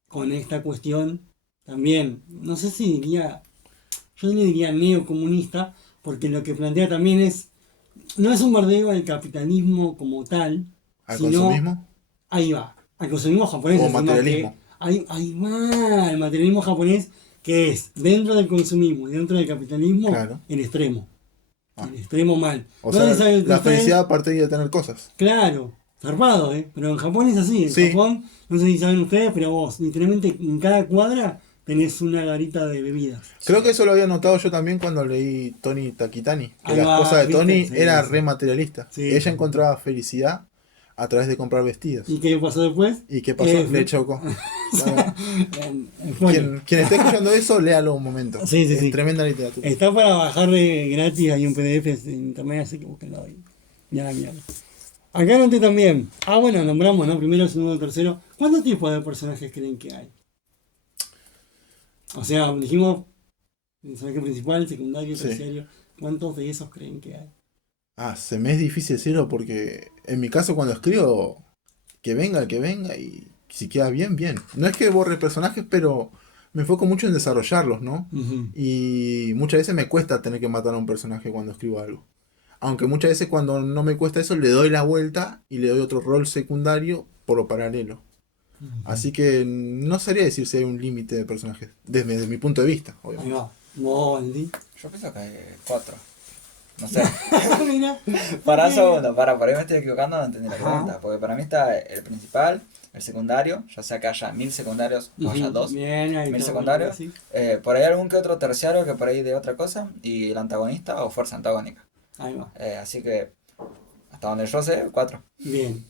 con esta cuestión también, no sé si diría, yo le diría neocomunista, porque lo que plantea también no es un bombardeo al capitalismo como tal, ¿Al sino, consumismo? ahí va, al consumismo japonés. ¿O encima materialismo? ahí va, el materialismo japonés, que es dentro del consumismo y dentro del capitalismo, Claro. el extremo. Ah. El extremo mal. O No sea, se sabe la ustedes- felicidad parte de tener cosas. Claro, zarpado, pero en Japón es así. En Sí. Japón, no sé si saben ustedes, pero vos, literalmente en cada cuadra tenés una garita de bebidas. Creo que eso lo había notado yo también cuando leí Tony Takitani. Que Ahí la va, esposa de ¿viste? Tony Sí, era sí. re materialista. Sí, Ella sí. encontraba felicidad a través de comprar vestidos. ¿Y qué pasó después? ¿Y qué pasó? Le chocó. Bueno, Spoiler. quien esté escuchando eso, léalo un momento. Sí, sí, Es sí. tremenda literatura. Está para bajar gratis, hay un PDF en internet, así que búsquenlo ahí. Ya la mierda. Acá anoté también. Bueno, nombramos, ¿no? Primero, segundo, tercero. ¿Cuántos tipos de personajes creen que hay? O sea, dijimos personaje principal, secundario, Sí. terciario. ¿Cuántos de esos creen que hay? Se me es difícil decirlo porque en mi caso cuando escribo, que venga el que venga y si queda bien, bien. No es que borre personajes, pero me enfoco mucho en desarrollarlos, ¿no? Ujú. Y muchas veces me cuesta tener que matar a un personaje cuando escribo algo. Aunque muchas veces cuando no me cuesta eso, le doy la vuelta y le doy otro rol secundario por lo paralelo. Así que no sabría decir si hay un límite de personajes, desde mi punto de vista, Ahí obviamente. va. Moldy. Yo pienso que hay 4. No sé. Mira. Para Ok. un segundo, por ahí me estoy equivocando, no entendí la Ajá. pregunta. Porque para mí está el principal, el secundario, ya sea que haya 1000 secundarios o haya Ujú. 2. Bien, ahí 1000 está bueno lo que secundarios. decís. Por ahí algún que otro terciario que por ahí de otra cosa. Y el antagonista o fuerza antagónica. Ahí va. Así que, hasta donde yo sé, 4. Bien.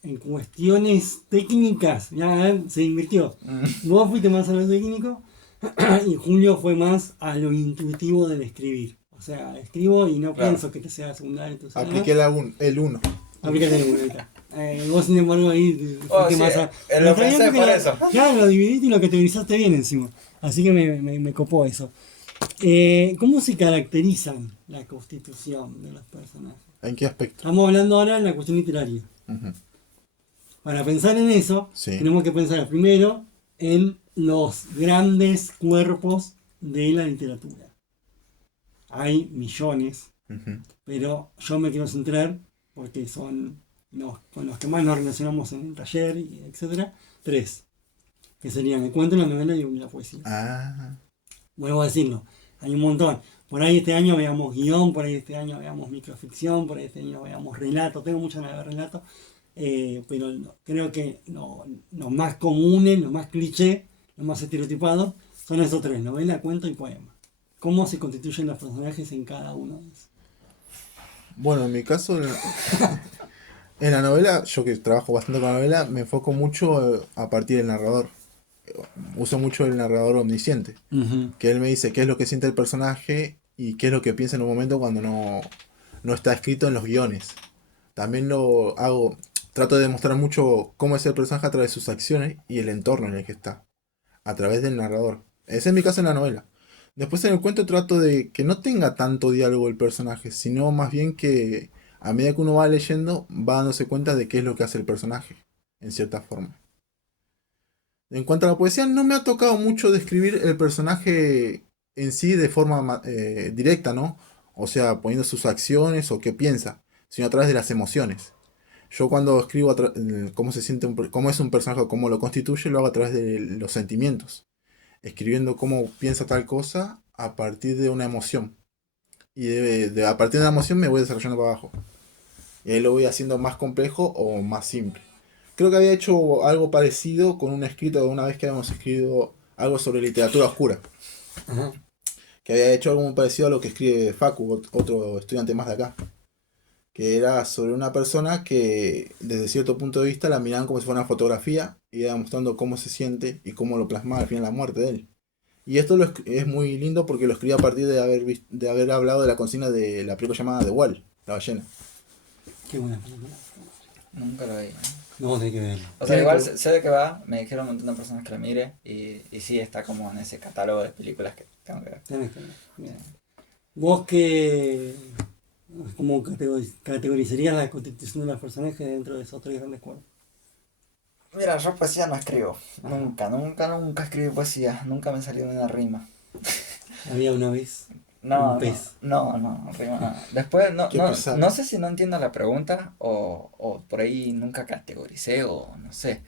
En cuestiones técnicas, ya se invirtió. Vos fuiste más a lo técnico y Julio fue más a lo intuitivo del escribir. O sea, escribo y no Claro. pienso que te sea secundario. Entonces, Apliqué el 1. aplícate en una ahorita. Vos, sin embargo, ahí Oh, fuiste sí, más a. lo Pero está bien pensé porque por eso. claro, lo dividiste y lo categorizaste bien encima. Así que me copó eso. ¿Cómo se caracterizan la constitución de los personajes? ¿En qué aspecto? Estamos hablando ahora en la cuestión literaria. Ujú. Para pensar en eso, Sí. tenemos que pensar primero en los grandes cuerpos de la literatura. Hay millones, Ujú. pero yo me quiero centrar, porque son los con los que más nos relacionamos en el taller, y etcétera, 3, que serían el cuento, la novela y la poesía. Ah, Vuelvo a decirlo, hay un montón. Por ahí este año veamos guión, por ahí este año veamos microficción, por ahí este año veamos relato. Tengo muchas ganas de ver relato, pero creo que los más comunes, los más cliché, los más estereotipados son esos 3, novela, cuento y poema. ¿Cómo se constituyen los personajes en cada uno de esos? bueno, en mi caso, en la novela, yo que trabajo bastante con la novela, me enfoco mucho a partir del narrador. Uso mucho el narrador omnisciente, Ujú. que él me dice qué es lo que siente el personaje y qué es lo que piensa en un momento cuando no está escrito en los guiones. También lo hago, trato de demostrar mucho cómo es el personaje a través de sus acciones y el entorno en el que está, a través del narrador. Ese es mi caso en la novela. Después en el cuento trato de que no tenga tanto diálogo el personaje, sino más bien que a medida que uno va leyendo va dándose cuenta de qué es lo que hace el personaje, en cierta forma. En cuanto a la poesía, no me ha tocado mucho describir el personaje en sí de forma directa, ¿no? O sea, poniendo sus acciones o qué piensa, sino a través de las emociones. Yo cuando escribo cómo se siente cómo es un personaje o cómo lo constituye, lo hago a través de los sentimientos, escribiendo cómo piensa tal cosa a partir de una emoción. Y a partir de una emoción me voy desarrollando para abajo. Y ahí lo voy haciendo más complejo o más simple. Creo que había hecho algo parecido con un escrito de una vez que habíamos escrito algo sobre literatura oscura. Ajá. Que había hecho algo muy parecido a lo que escribe Facu, otro estudiante más de acá. Que era sobre una persona que desde cierto punto de vista la miraban como si fuera una fotografía y iba mostrando cómo se siente y cómo lo plasmaba al final la muerte de él. Y esto es muy lindo porque lo escribí a partir de de haber hablado de la consigna de la película llamada The Wall, la ballena. Qué buena película. Nunca lo vi. No, tenés que verlo. O sea, Tiene igual que- sé de qué va, me dijeron un montón de personas que la mire y sí está como en ese catálogo de películas que tengo que ver. Tenés que verlo. Bien. ¿Vos qué, cómo categorizarías la constitución de los personajes dentro de esos 3 grandes cuerpos? Mira, yo poesía no escribo. Nunca escribí poesía. Nunca me salió una rima. Había una vez No, un pez. no, rima nada. Después, Qué pesado. no sé si no entiendo la pregunta o por ahí nunca categoricé o no sé.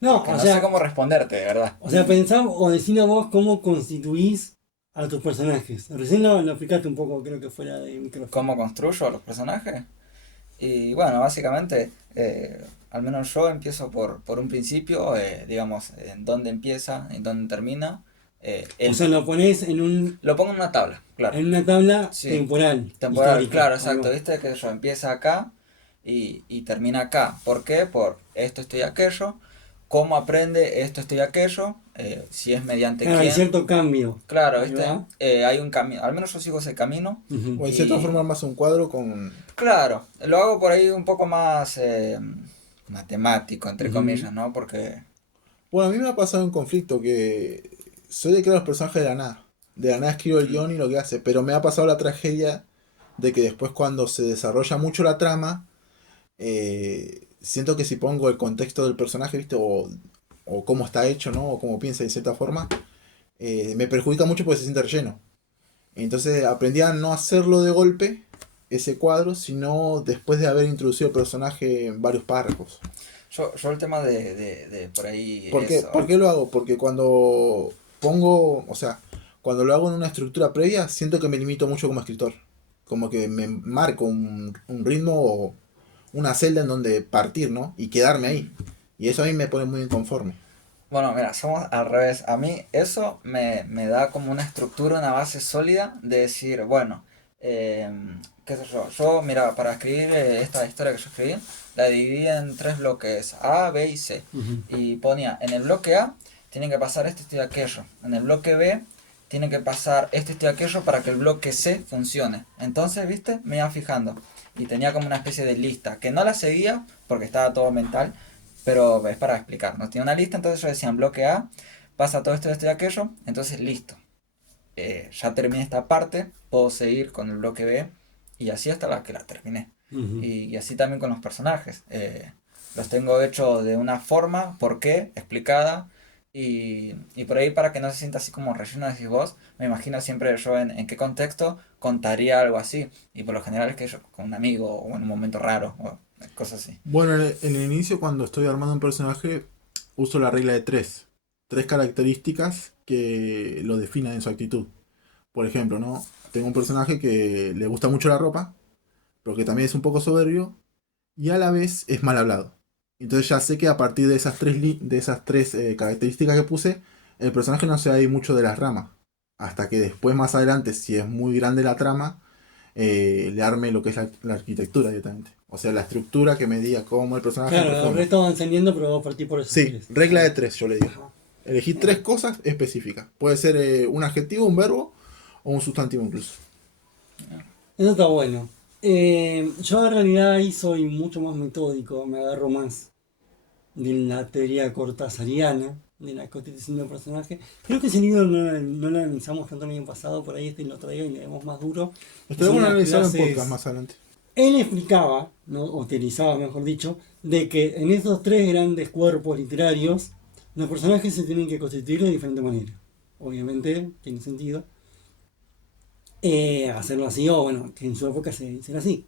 No, Que o no sea, sé cómo responderte, de verdad. pensá o decina vos cómo constituís a tus personajes. Recién lo explicaste un poco, creo que fuera de micrófono. ¿Cómo construyo a los personajes? Y bueno, básicamente, al menos yo empiezo por un principio, digamos, en dónde empieza, en dónde termina. O sea, lo ponés Lo pongo en una tabla, claro. en una tabla Sí. temporal. Temporal, histórica. claro, Ahí exacto. va. Viste que yo empieza acá y termina acá. ¿Por qué? Por esto, esto y aquello. ¿Cómo aprende esto, esto y aquello? Si es mediante Claro, hay quién. cierto cambio. Claro, Ahí ¿viste? va. Hay un camino. Al menos yo sigo ese camino. Ujú. O en cierta Y- forma más un cuadro con... Claro, lo hago por ahí un poco más matemático, entre comillas, ¿no? Porque, Bueno, a mí me ha pasado un conflicto que soy de crear los personajes de la nada. De la nada escribo el guión y lo que hace, pero me ha pasado la tragedia de que después cuando se desarrolla mucho la trama, siento que si pongo el contexto del personaje, ¿viste? O cómo está hecho, ¿no? O cómo piensa de cierta forma, me perjudica mucho porque se siente relleno. Entonces aprendí a no hacerlo de golpe, ese cuadro, sino después de haber introducido el personaje en varios párrafos. yo el tema de por ahí eso. ¿Por qué lo hago? Porque cuando pongo, o sea, cuando lo hago en una estructura previa, siento que me limito mucho como escritor. Como que me marco un ritmo o una celda en donde partir, ¿no? Y quedarme ahí. Y eso a mí me pone muy inconforme. Bueno, mira, somos al revés. A mí eso me da como una estructura, una base sólida de decir, bueno, eh, qué sé yo. Yo, mira, para escribir esta historia que yo escribí, la dividí en 3 bloques, A, B y C. Ujú. Y ponía, en el bloque A tiene que pasar esto y aquello. En el bloque B tiene que pasar esto y aquello para que el bloque C funcione. Entonces, ¿viste? Me iba fijando. Y tenía como una especie de lista, que no la seguía porque estaba todo mental, pero es para explicar, ¿no? Tiene una lista, entonces yo decía en bloque A, pasa todo esto y aquello, entonces listo. Ya terminé esta parte, puedo seguir con el bloque B y así hasta la que la terminé. Ujú. Y así también con los personajes. Los tengo hechos de una forma, por qué, explicada. Y por ahí para que no se sienta así como relleno decís vos, me imagino siempre yo en qué contexto contaría algo así. Y por lo general es que yo con un amigo o en un momento raro o cosas así. Bueno, en el inicio, cuando estoy armando un personaje, uso la regla de tres. Tres características que lo definan en su actitud. Por ejemplo, ¿no? Tengo un personaje que le gusta mucho la ropa, pero que también es un poco soberbio y a la vez es mal hablado. Entonces ya sé que a partir de esas tres características que puse, el personaje no se va a ir mucho de las ramas. Hasta que después, más adelante, si es muy grande la trama, le arme lo que es la arquitectura directamente. O sea, la estructura que me diga cómo el personaje Claro, el profundo. resto va encendiendo, pero vos partís por eso. Sí, regla de tres, yo le digo. Ajá. Elegí tres cosas específicas. Puede ser un adjetivo, un verbo o un sustantivo incluso. Eso está bueno. Yo en realidad ahí soy mucho más metódico, me agarro más de la teoría cortasariana, de la constitución del personaje. Creo que ese libro no lo analizamos tanto el año pasado, por ahí lo traigo y le demos más duro. Estoy Son bueno las analizarlo en clases- podcast más adelante. Él explicaba, ¿no? O utilizaba mejor dicho, de que en estos tres grandes cuerpos literarios, los personajes se tienen que constituir de diferente manera. Obviamente, tiene sentido hacerlo así, o bueno, que en su época se hiciera así.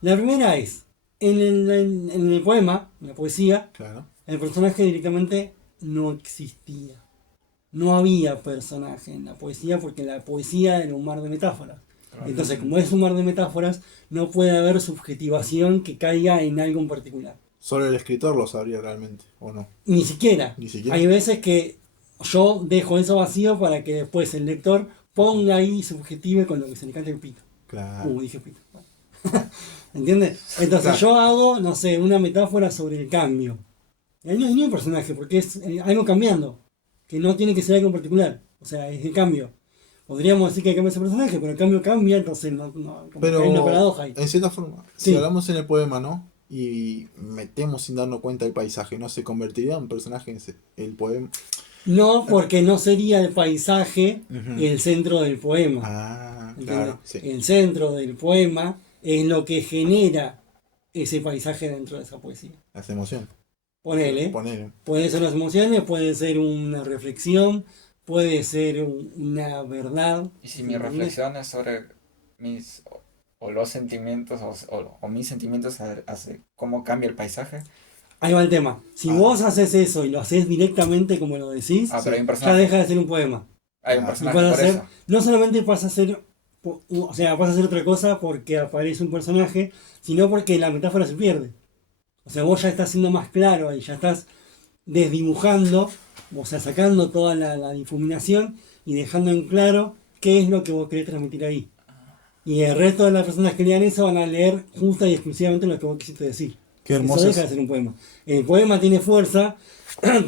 La primera es, en el poema, en la poesía, Claro. el personaje directamente no existía. No había personaje en la poesía porque la poesía era un mar de metáforas. Entonces, como es un mar de metáforas, no puede haber subjetivación que caiga en algo en particular. Solo el escritor lo sabría realmente, ¿o no? Ni siquiera. Ni siquiera. Hay veces que yo dejo eso vacío para que después el lector ponga ahí subjetive con lo que se le cante el pito. Claro. Dije pito. Bueno. ¿Entiendes? Entonces Claro. yo hago, no sé, una metáfora sobre el cambio. Y ahí no es ni un personaje, porque es algo cambiando. Que no tiene que ser algo en particular. O sea, es el cambio. Podríamos decir que cambia ese personaje, pero el cambio cambia, entonces no, como que hay una Pero paradoja ahí. en cierta forma, Sí. si hablamos en el poema, ¿no? Y metemos sin darnos cuenta el paisaje, ¿no? Se convertiría en un personaje el poema. No, porque no sería el paisaje Ujú. el centro del poema. Ah, ¿Entiendes? claro, sí. El centro del poema es lo que genera ese paisaje dentro de esa poesía. Las emociones. Ponele. Ponele. Puede ser las emociones, puede ser una reflexión, puede ser una verdad. Y si mi ¿entendés? reflexión es sobre mis o los sentimientos o mis sentimientos hace cómo cambia el paisaje. Ahí va el tema. Si Ah. vos haces eso y lo haces directamente como lo decís, Ah, pero hay un ya personaje. deja de ser un poema. Hay un Ah. Y personaje pasa a por ser, eso. no solamente pasa a ser, o sea, pasa a ser otra cosa porque aparece un personaje, sino porque la metáfora se pierde. O sea, vos ya estás siendo más claro ahí, ya estás desdibujando, o sea, sacando toda la difuminación y dejando en claro qué es lo que vos querés transmitir ahí. Y el resto de las personas que lean eso van a leer justa y exclusivamente lo que vos quisiste decir. Qué Eso hermoso. deja de ser un poema. El poema tiene fuerza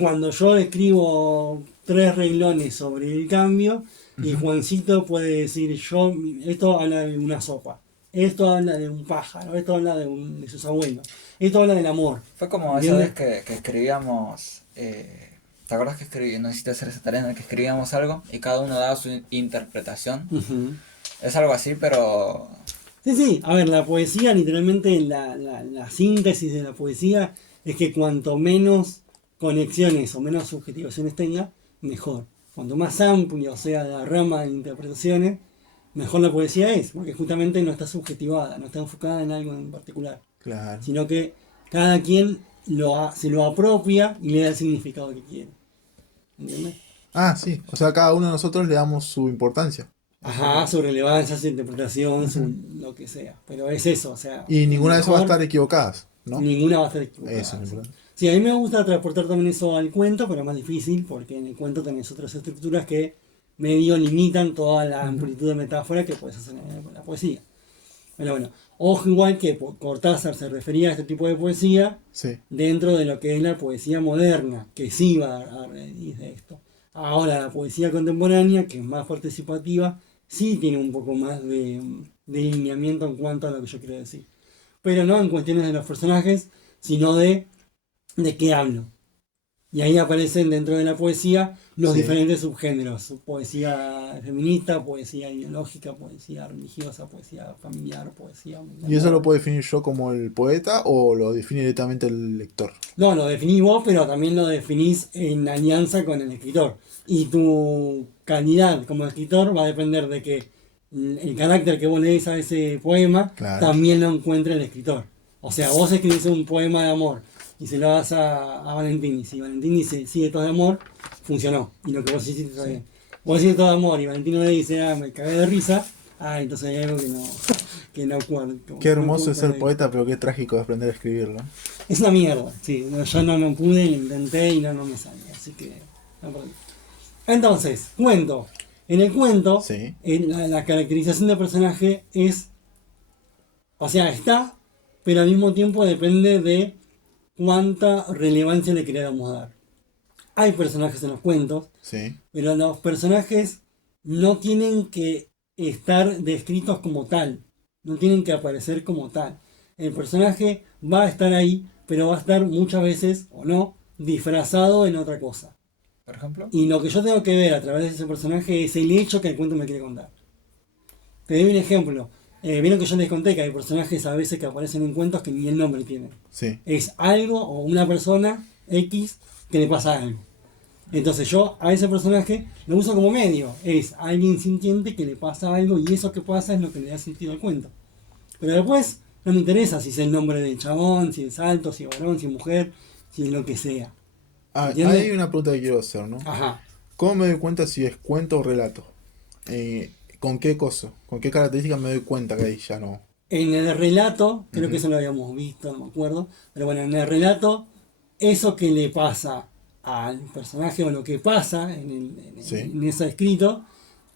cuando yo escribo 3 renglones sobre el cambio y Juancito puede decir, esto habla de una sopa. esto habla de un pájaro, esto habla de sus abuelos, esto habla del amor. Fue como esa ¿Entiendes? vez que escribíamos, ¿te acuerdas que escribí, no hiciste hacer esa tarea en la que escribíamos algo y cada uno daba su interpretación? Ujú. Es algo así, pero Sí, sí, a ver, la poesía, literalmente la síntesis de la poesía es que cuanto menos conexiones o menos subjetivaciones tenga, mejor. Cuanto más amplio sea la rama de interpretaciones, mejor la poesía es, porque justamente no está subjetivada, no está enfocada en algo en particular, Claro. sino que cada quien se lo apropia y le da el significado que quiere. ¿Entiendes? Ah, sí. O sea, cada uno de nosotros le damos su importancia. Ajá, su relevancia, su interpretación, Ujú. lo que sea. Pero es eso, o sea, Y ninguna de esas va a mejor estar equivocadas, ¿no? ninguna va a estar equivocada. Eso es lo Sí. importante. Sí, a mí me gusta transportar también eso al cuento, pero es más difícil porque en el cuento tenés otras estructuras que medio limitan toda la Ujú. amplitud de metáfora que puedes hacer en la poesía. Pero bueno, ojo igual que Cortázar se refería a este tipo de poesía Sí. dentro de lo que es la poesía moderna, que sí va a raíz de esto. Ahora la poesía contemporánea, que es más participativa, sí tiene un poco más de lineamiento en cuanto a lo que yo quiero decir. Pero no en cuestiones de los personajes, sino de qué hablo. Y ahí aparecen dentro de la poesía los Sí. diferentes subgéneros. Poesía feminista, poesía ideológica, poesía religiosa, poesía familiar, poesía... ¿Y eso lo puedo definir yo como el poeta o lo define directamente el lector? No, lo definís vos, pero también lo definís en alianza con el escritor. Y tu calidad como escritor va a depender de que el carácter que vos le des a ese poema Claro. también lo encuentre el escritor. O sea, vos escribís un poema de amor y se lo das a Valentín, y si Valentín dice sigue todo de amor, funcionó. Y lo que vos hiciste está bien. Vos decís todo de amor y Valentín le dice, me cagué de risa, entonces hay algo que no, que no cuadra. Qué hermoso es ser ahí. poeta, pero qué trágico es aprender a escribirlo. Es una mierda, sí. Yo no pude, lo intenté y no me salió. Así que no perdí. Entonces, cuento. En el cuento, Sí. la caracterización del personaje es. O sea, está, pero al mismo tiempo depende de cuánta relevancia le queramos dar. Hay personajes en los cuentos, Sí. pero los personajes no tienen que estar descritos como tal, no tienen que aparecer como tal. El personaje va a estar ahí, pero va a estar muchas veces, o no, disfrazado en otra cosa. por ejemplo, Y lo que yo tengo que ver a través de ese personaje es el hecho que el cuento me quiere contar. Te doy un ejemplo. Vieron que yo les conté que hay personajes a veces que aparecen en cuentos que ni el nombre tienen. Sí. Es algo o una persona X que le pasa algo. Entonces yo a ese personaje lo uso como medio. Es alguien sintiente que le pasa algo y eso que pasa es lo que le da sentido al cuento. Pero después no me interesa si es el nombre del chabón, si es alto, si es varón, si es mujer, si es lo que sea. Ah, ¿Entiendes? hay una pregunta que quiero hacer, ¿no? Ajá. ¿Cómo me doy cuenta si es cuento o relato? ¿Con qué cosa? ¿Con qué características me doy cuenta que ahí ya no? En el relato, creo que Ujú. eso lo habíamos visto, no me acuerdo. Pero bueno, en el relato, eso que le pasa al personaje o lo que pasa Sí. en ese escrito,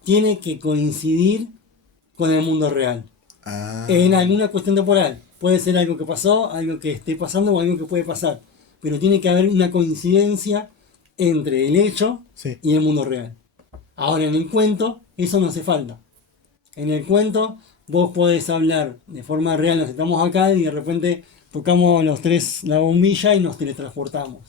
tiene que coincidir con el mundo real. Ah. En alguna cuestión temporal. Puede ser algo que pasó, algo que esté pasando o algo que puede pasar. Pero tiene que haber una coincidencia entre el hecho Sí. y el mundo real. Ahora en el cuento, eso no hace falta. En el cuento, vos podés hablar de forma real, nos estamos acá y de repente tocamos los tres la bombilla y nos teletransportamos.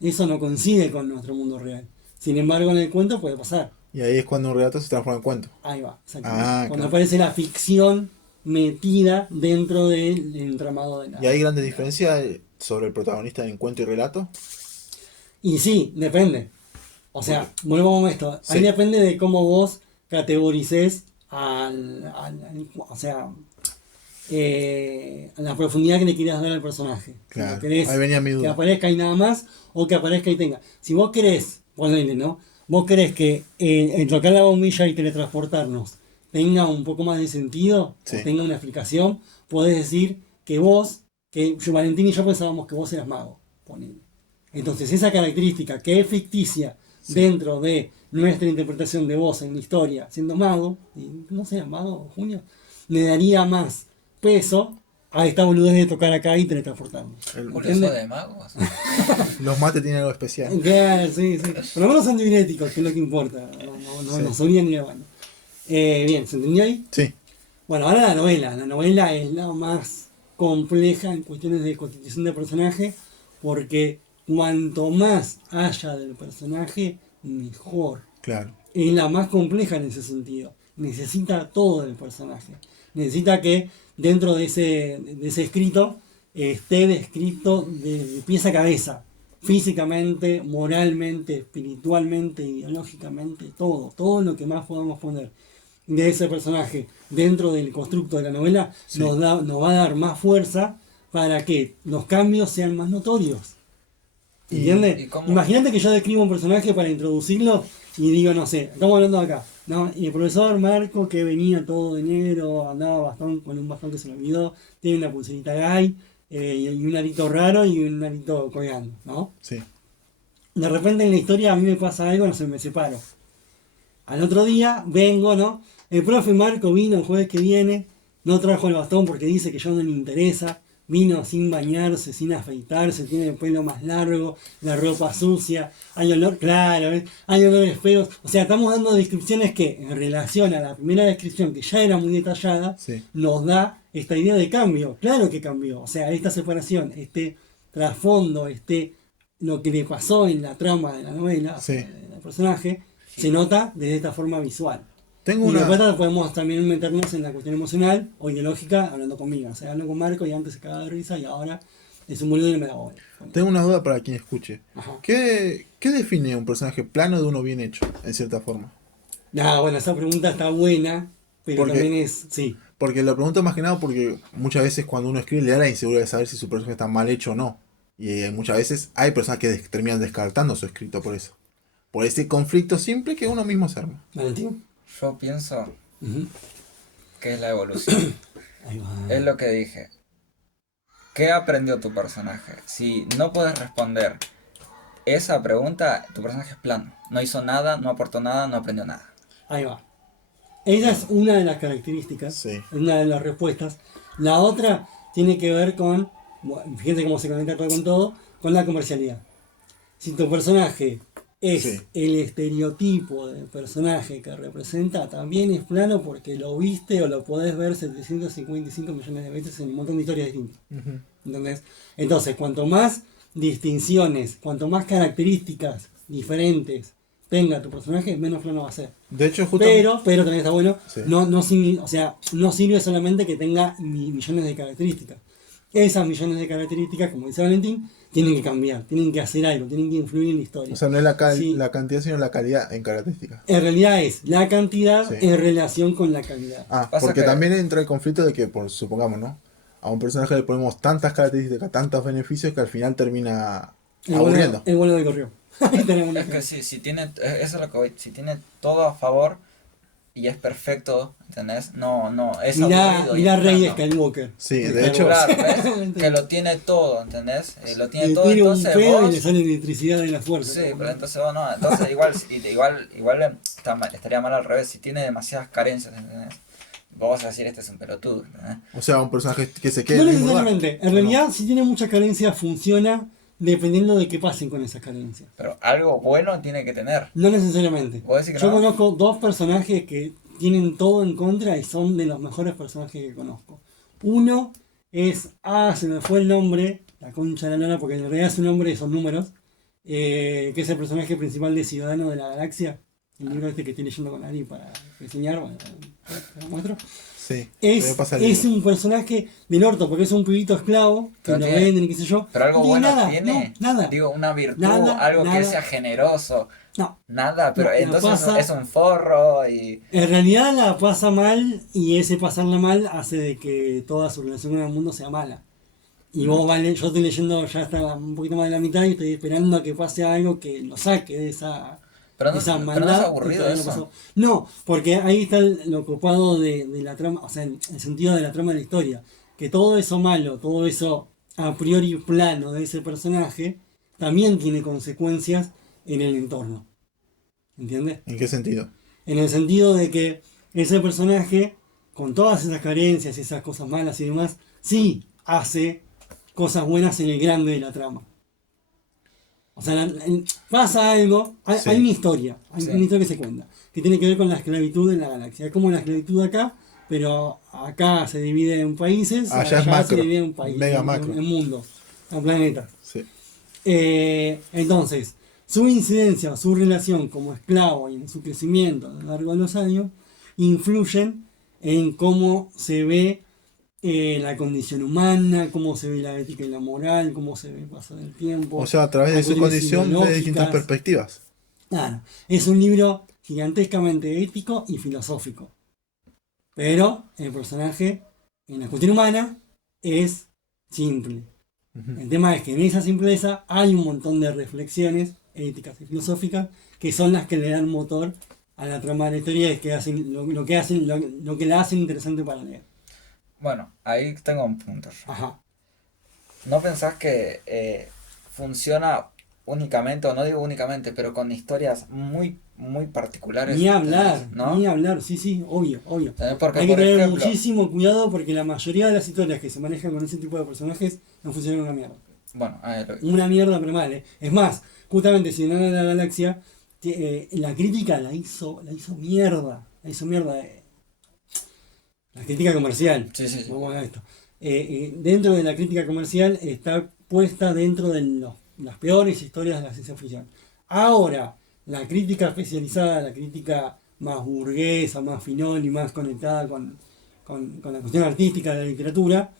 Eso no coincide con nuestro mundo real. Sin embargo, en el cuento puede pasar. Y ahí es cuando un relato se transforma en cuento. Ahí va, exactamente. Ah, Cuando claro. aparece la ficción metida dentro del entramado de la... ¿Y hay grandes diferencias sobre el protagonista en cuento y relato? Y sí, depende. O sea, volvamos a esto. Ahí Sí. depende de cómo vos categorices o sea, a la profundidad que le quieras dar al personaje. Si Claro. lo querés Ahí venía mi que duda. aparezca y nada más, o que aparezca y tenga. Si vos querés, ponele, ¿no? Vos querés que el tocar la bombilla y teletransportarnos tenga un poco más de sentido, Sí. o tenga una explicación, podés decir que vos, Valentín y yo pensábamos que vos eras mago, ponele. Entonces esa característica que es ficticia dentro de nuestra interpretación de vos en la historia, siendo mago, y no sé, mago, Junio, le daría más peso a esta boludez de tocar acá y teletransportarnos. curioso ¿Entiendes? de magos. Los mates tienen algo especial. Claro, sí, sí. Por lo menos son diuréticos, que es lo que importa. No Sí. subían ni la mano. Bien, ¿se entendió ahí? Sí. Bueno, ahora la novela. La novela es la más compleja en cuestiones de constitución de personaje, porque cuanto más haya del personaje, mejor. Claro. Es la más compleja en ese sentido. Necesita todo el personaje. Necesita que dentro de ese escrito esté descrito de pies a cabeza. Físicamente, moralmente, espiritualmente, ideológicamente, todo. Todo lo que más podamos poner de ese personaje dentro del constructo de la novela Sí. nos va a dar más fuerza para que los cambios sean más notorios. ¿Y ¿Entiendes? cómo? Imagínate que yo describo un personaje para introducirlo y digo, no sé, estamos hablando acá, ¿no? Y el profesor Marco, que venía todo de negro, andaba con un bastón que se le olvidó, tiene una pulserita gay, y un arito raro y un arito colgando, ¿no? Sí. De repente en la historia a mí me pasa algo, no sé, me separo. Al otro día vengo, ¿no? El profe Marco vino el jueves que viene, no trajo el bastón porque dice que yo no le interesa, vino sin bañarse, sin afeitarse, tiene el pelo más largo, la ropa sucia, hay olor, claro, ¿ves? Hay olores feos. O sea, estamos dando descripciones que en relación a la primera descripción, que ya era muy detallada, Sí. nos da esta idea de cambio. Claro que cambió. O sea, esta separación, este trasfondo, lo que le pasó en la trama de la novela, o sea, Sí. del personaje, se nota desde esta forma visual. Tengo Y después una. podemos también meternos en la cuestión emocional o ideológica hablando conmigo. O sea, hablo con Marco y antes se cagaba de risa y ahora es un boludo y me da bola. Tengo una duda para quien escuche. Ajá. ¿Qué define un personaje plano de uno bien hecho, en cierta forma? Bueno, esa pregunta está buena, pero Porque- también es, sí. Porque lo pregunto más que nada porque muchas veces cuando uno escribe le da la inseguridad de saber si su personaje está mal hecho o no. Y muchas veces hay personas que terminan descartando su escrito por eso. Por ese conflicto simple que uno mismo se arma. ¿Valentín? Yo pienso Ujú. que es la evolución. Ahí va. Es lo que dije. ¿Qué aprendió tu personaje? Si no puedes responder esa pregunta, tu personaje es plano. No hizo nada, no aportó nada, no aprendió nada. Ahí va. Esa es una de las características, Sí. una de las respuestas. La otra tiene que ver con, bueno, fíjense cómo se conecta todo con todo, con la comercialidad. Si tu personaje es Sí. el estereotipo del personaje que representa, también es plano porque lo viste o lo podés ver 755 millones de veces en un montón de historias distintas. Ujú. ¿Entendés? Entonces, cuanto más distinciones, cuanto más características diferentes tenga tu personaje, menos plano va a ser. De hecho, justo. Pero también está bueno, Sí. o sea, no sirve solamente que tenga millones de características. Esas millones de características, como dice Valentín, tienen que cambiar, tienen que hacer algo, tienen que influir en la historia. O sea, no es Sí. la cantidad, sino la calidad en características. En realidad es la cantidad Sí. en relación con la calidad. Ah, Pasa porque que- también entra el conflicto de que, supongamos, ¿no? A un personaje le ponemos tantas características, tantos beneficios que al final termina aburriendo. El bueno del correo. Ahí tenemos una Es que si tiene, eso es lo que voy, si tiene todo a favor y es perfecto, ¿entendés? No, es aburrido. y Mirá es Rey plano. Skywalker. Sí, de Star hecho- Wars. Claro, ¿ves? Que lo tiene todo, ¿entendés? Lo tiene Le todo, tira un entonces pedo y vos... le sale electricidad de la fuerza. Sí, ¿no? pero entonces vos no, entonces igual estaría mal al revés, si tiene demasiadas carencias, ¿entendés? Vos vas a decir, este es un pelotudo, ¿entendés? O sea, un personaje que se quede No en el mismo lugar. necesariamente. En realidad, si tiene muchas carencias, funciona dependiendo de qué pasen con esas carencias. Pero algo bueno tiene que tener. No necesariamente. ¿Vos decís que Yo no? conozco dos personajes que tienen todo en contra y son de los mejores personajes que conozco. Uno es, se me fue el nombre, la concha de la lona, porque en realidad su nombre son números, que es el personaje principal de Ciudadano de la Galaxia, el libro este que estoy leyendo con Ari para diseñar, bueno, te lo muestro. Sí. te voy a pasar el Es libro. un personaje del orto, porque es un pibito esclavo, que Pero lo tiene- venden y qué sé yo. Pero algo No tiene bueno nada, tiene, no, nada. digo, una virtud, Nada, algo que nada. sea generoso, No. nada, pero No, la entonces pasa- es un forro y... En realidad la pasa mal y ese pasarla mal hace de que toda su relación con el mundo sea mala. Y vos, vale, yo estoy leyendo ya hasta un poquito más de la mitad y estoy esperando a que pase algo que lo saque de esa, Pero no, esa pero maldad. no es que aburrido todavía no eso. pasó. No, porque ahí está lo ocupado de la trama, o sea, en el sentido de la trama de la historia. Que todo eso malo, todo eso a priori plano de ese personaje, también tiene consecuencias en el entorno. ¿Entiendes? ¿En qué sentido? En el sentido de que ese personaje, con todas esas carencias y esas cosas malas y demás, sí hace cosas buenas en el grande de la trama. O sea, pasa algo, hay, Sí. hay una historia, hay Sí. una historia que se cuenta, que tiene que ver con la esclavitud en la galaxia. Es como la esclavitud acá, pero acá se divide en países, Allá es allá macro, se divide en países, mega macro. en mundos, en planetas. Sí. Entonces, su incidencia, su relación como esclavo y en su crecimiento a lo largo de los años, influyen en cómo se ve la condición humana, cómo se ve la ética y la moral, cómo se ve el paso del tiempo. O sea, a través de su cuestiones condición ve distintas ideológicas. perspectivas. Claro, es un libro gigantescamente ético y filosófico. Pero el personaje, en la cuestión humana, es simple. El tema es que en esa simpleza hay un montón de reflexiones éticas y filosóficas que son las que le dan motor a la trama de la historia y que hacen lo que la hacen interesante para leer. Bueno, ahí tengo un punto. Ajá. ¿No pensás que funciona únicamente, o no digo únicamente, pero con historias muy, muy particulares? Ni hablar, ¿no? ni hablar, sí, obvio. Porque, Hay que por tener ejemplo, muchísimo cuidado porque la mayoría de las historias que se manejan con ese tipo de personajes no funcionan una mierda. bueno, Una mierda, pero mal, ¿eh? Es más, justamente si no la galaxia, la crítica la hizo mierda. La hizo mierda. La crítica comercial. sí. Vamos a esto. Dentro de la crítica comercial está puesta dentro de las peores historias de la ciencia ficción. Ahora, la crítica especializada, la crítica más burguesa, más finón y más conectada con la cuestión artística de la literatura,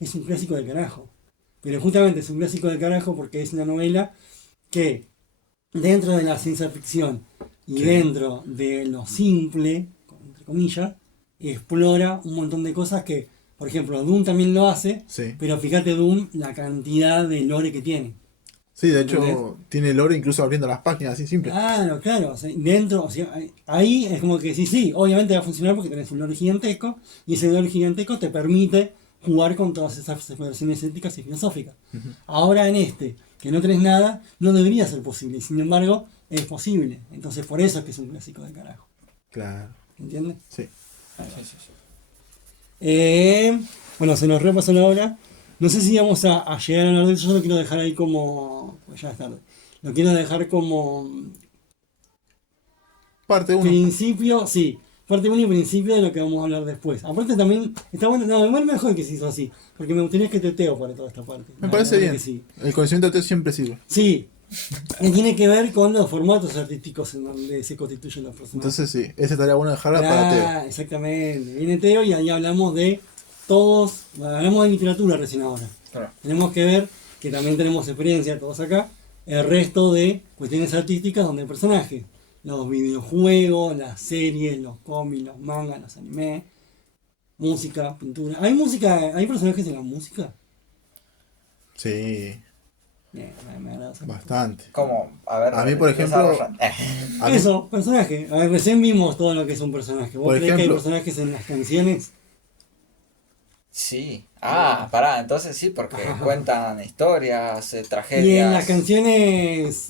es un clásico del carajo. Pero justamente es un clásico del carajo porque es una novela que dentro de la ciencia ficción y Sí. dentro de lo simple, entre comillas, explora un montón de cosas que, por ejemplo, Doom también lo hace, Sí. pero fíjate Doom la cantidad de lore que tiene. Sí, de hecho, ¿Entendés? tiene lore incluso abriendo las páginas así simple. Claro, o sea, dentro, o sea, ahí es como que sí, obviamente va a funcionar porque tenés un lore gigantesco y ese lore gigantesco te permite jugar con todas esas exploraciones éticas y filosóficas. Ahora en este, que no tenés nada, no debería ser posible, sin embargo, es posible. Entonces por eso es que es un clásico de carajo. Claro. ¿Entiendes? Sí. Bueno, se nos repasó la hora. No sé si vamos a llegar a hablar de eso, yo lo quiero dejar ahí como. Pues ya es tarde. Lo quiero dejar como Parte 1. principio, sí. Parte 1 y principio de lo que vamos a hablar después. Aparte también, está bueno, no, igual mejor que se hizo así, porque me gustaría que teteo para toda esta parte. Me La parece verdad bien. que sí. El conocimiento de texto siempre sirve. Sí, que tiene que ver con los formatos artísticos en donde se constituyen los personajes. Entonces sí, esa estaría bueno dejarla para Teo. Exactamente. Viene Teo y ahí hablamos de todos, hablamos de literatura recién ahora. Claro. Tenemos que ver, que también tenemos experiencia todos acá, el resto de cuestiones artísticas donde el personaje, los videojuegos, las series, los cómics, los mangas, los animes, música, pintura. ¿Hay personajes en la música? Sí, Bien, me agrada esa parte. bastante. Como, a ver, A mí, por ejemplo, desarrolla. A mí- Eso, personaje. A ver, recién vimos todo lo que es un personaje. ¿Vos Por creés que hay ejemplo- personajes en las canciones? Sí. Pará, entonces sí, porque Ajá. cuentan historias, tragedias. Y en las canciones,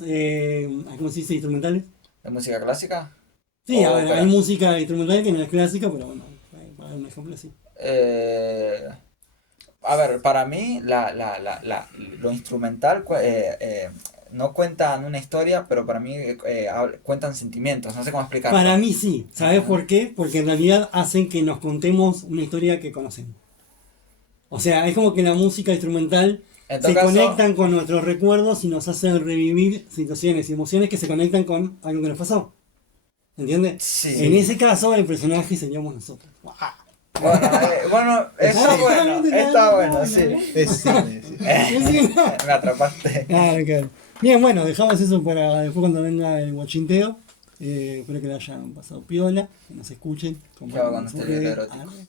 ¿cómo se dice? Instrumentales. ¿De música clásica? Sí, a Oh, ver, espera. hay música instrumental que no es clásica, pero bueno, para dar un ejemplo así. A ver, para mí lo instrumental no cuentan una historia, pero para mí cuentan sentimientos, no sé cómo explicarlo. Para mí sí, ¿sabes por qué? Porque en realidad hacen que nos contemos una historia que conocemos. O sea, es como que la música instrumental En todo se caso, conectan con nuestros recuerdos y nos hacen revivir situaciones y emociones que se conectan con algo que nos pasó. ¿Entiendes? Sí. En ese caso, el personaje seríamos nosotros. bueno, está bueno, sí. Es cine, sí. Me atrapaste. Claro. Bien, bueno, dejamos eso para después cuando venga el guachinteo. Espero que le hayan pasado piola, que nos escuchen. ¿Qué hago con compartan este sus video redes. erótico? Arre.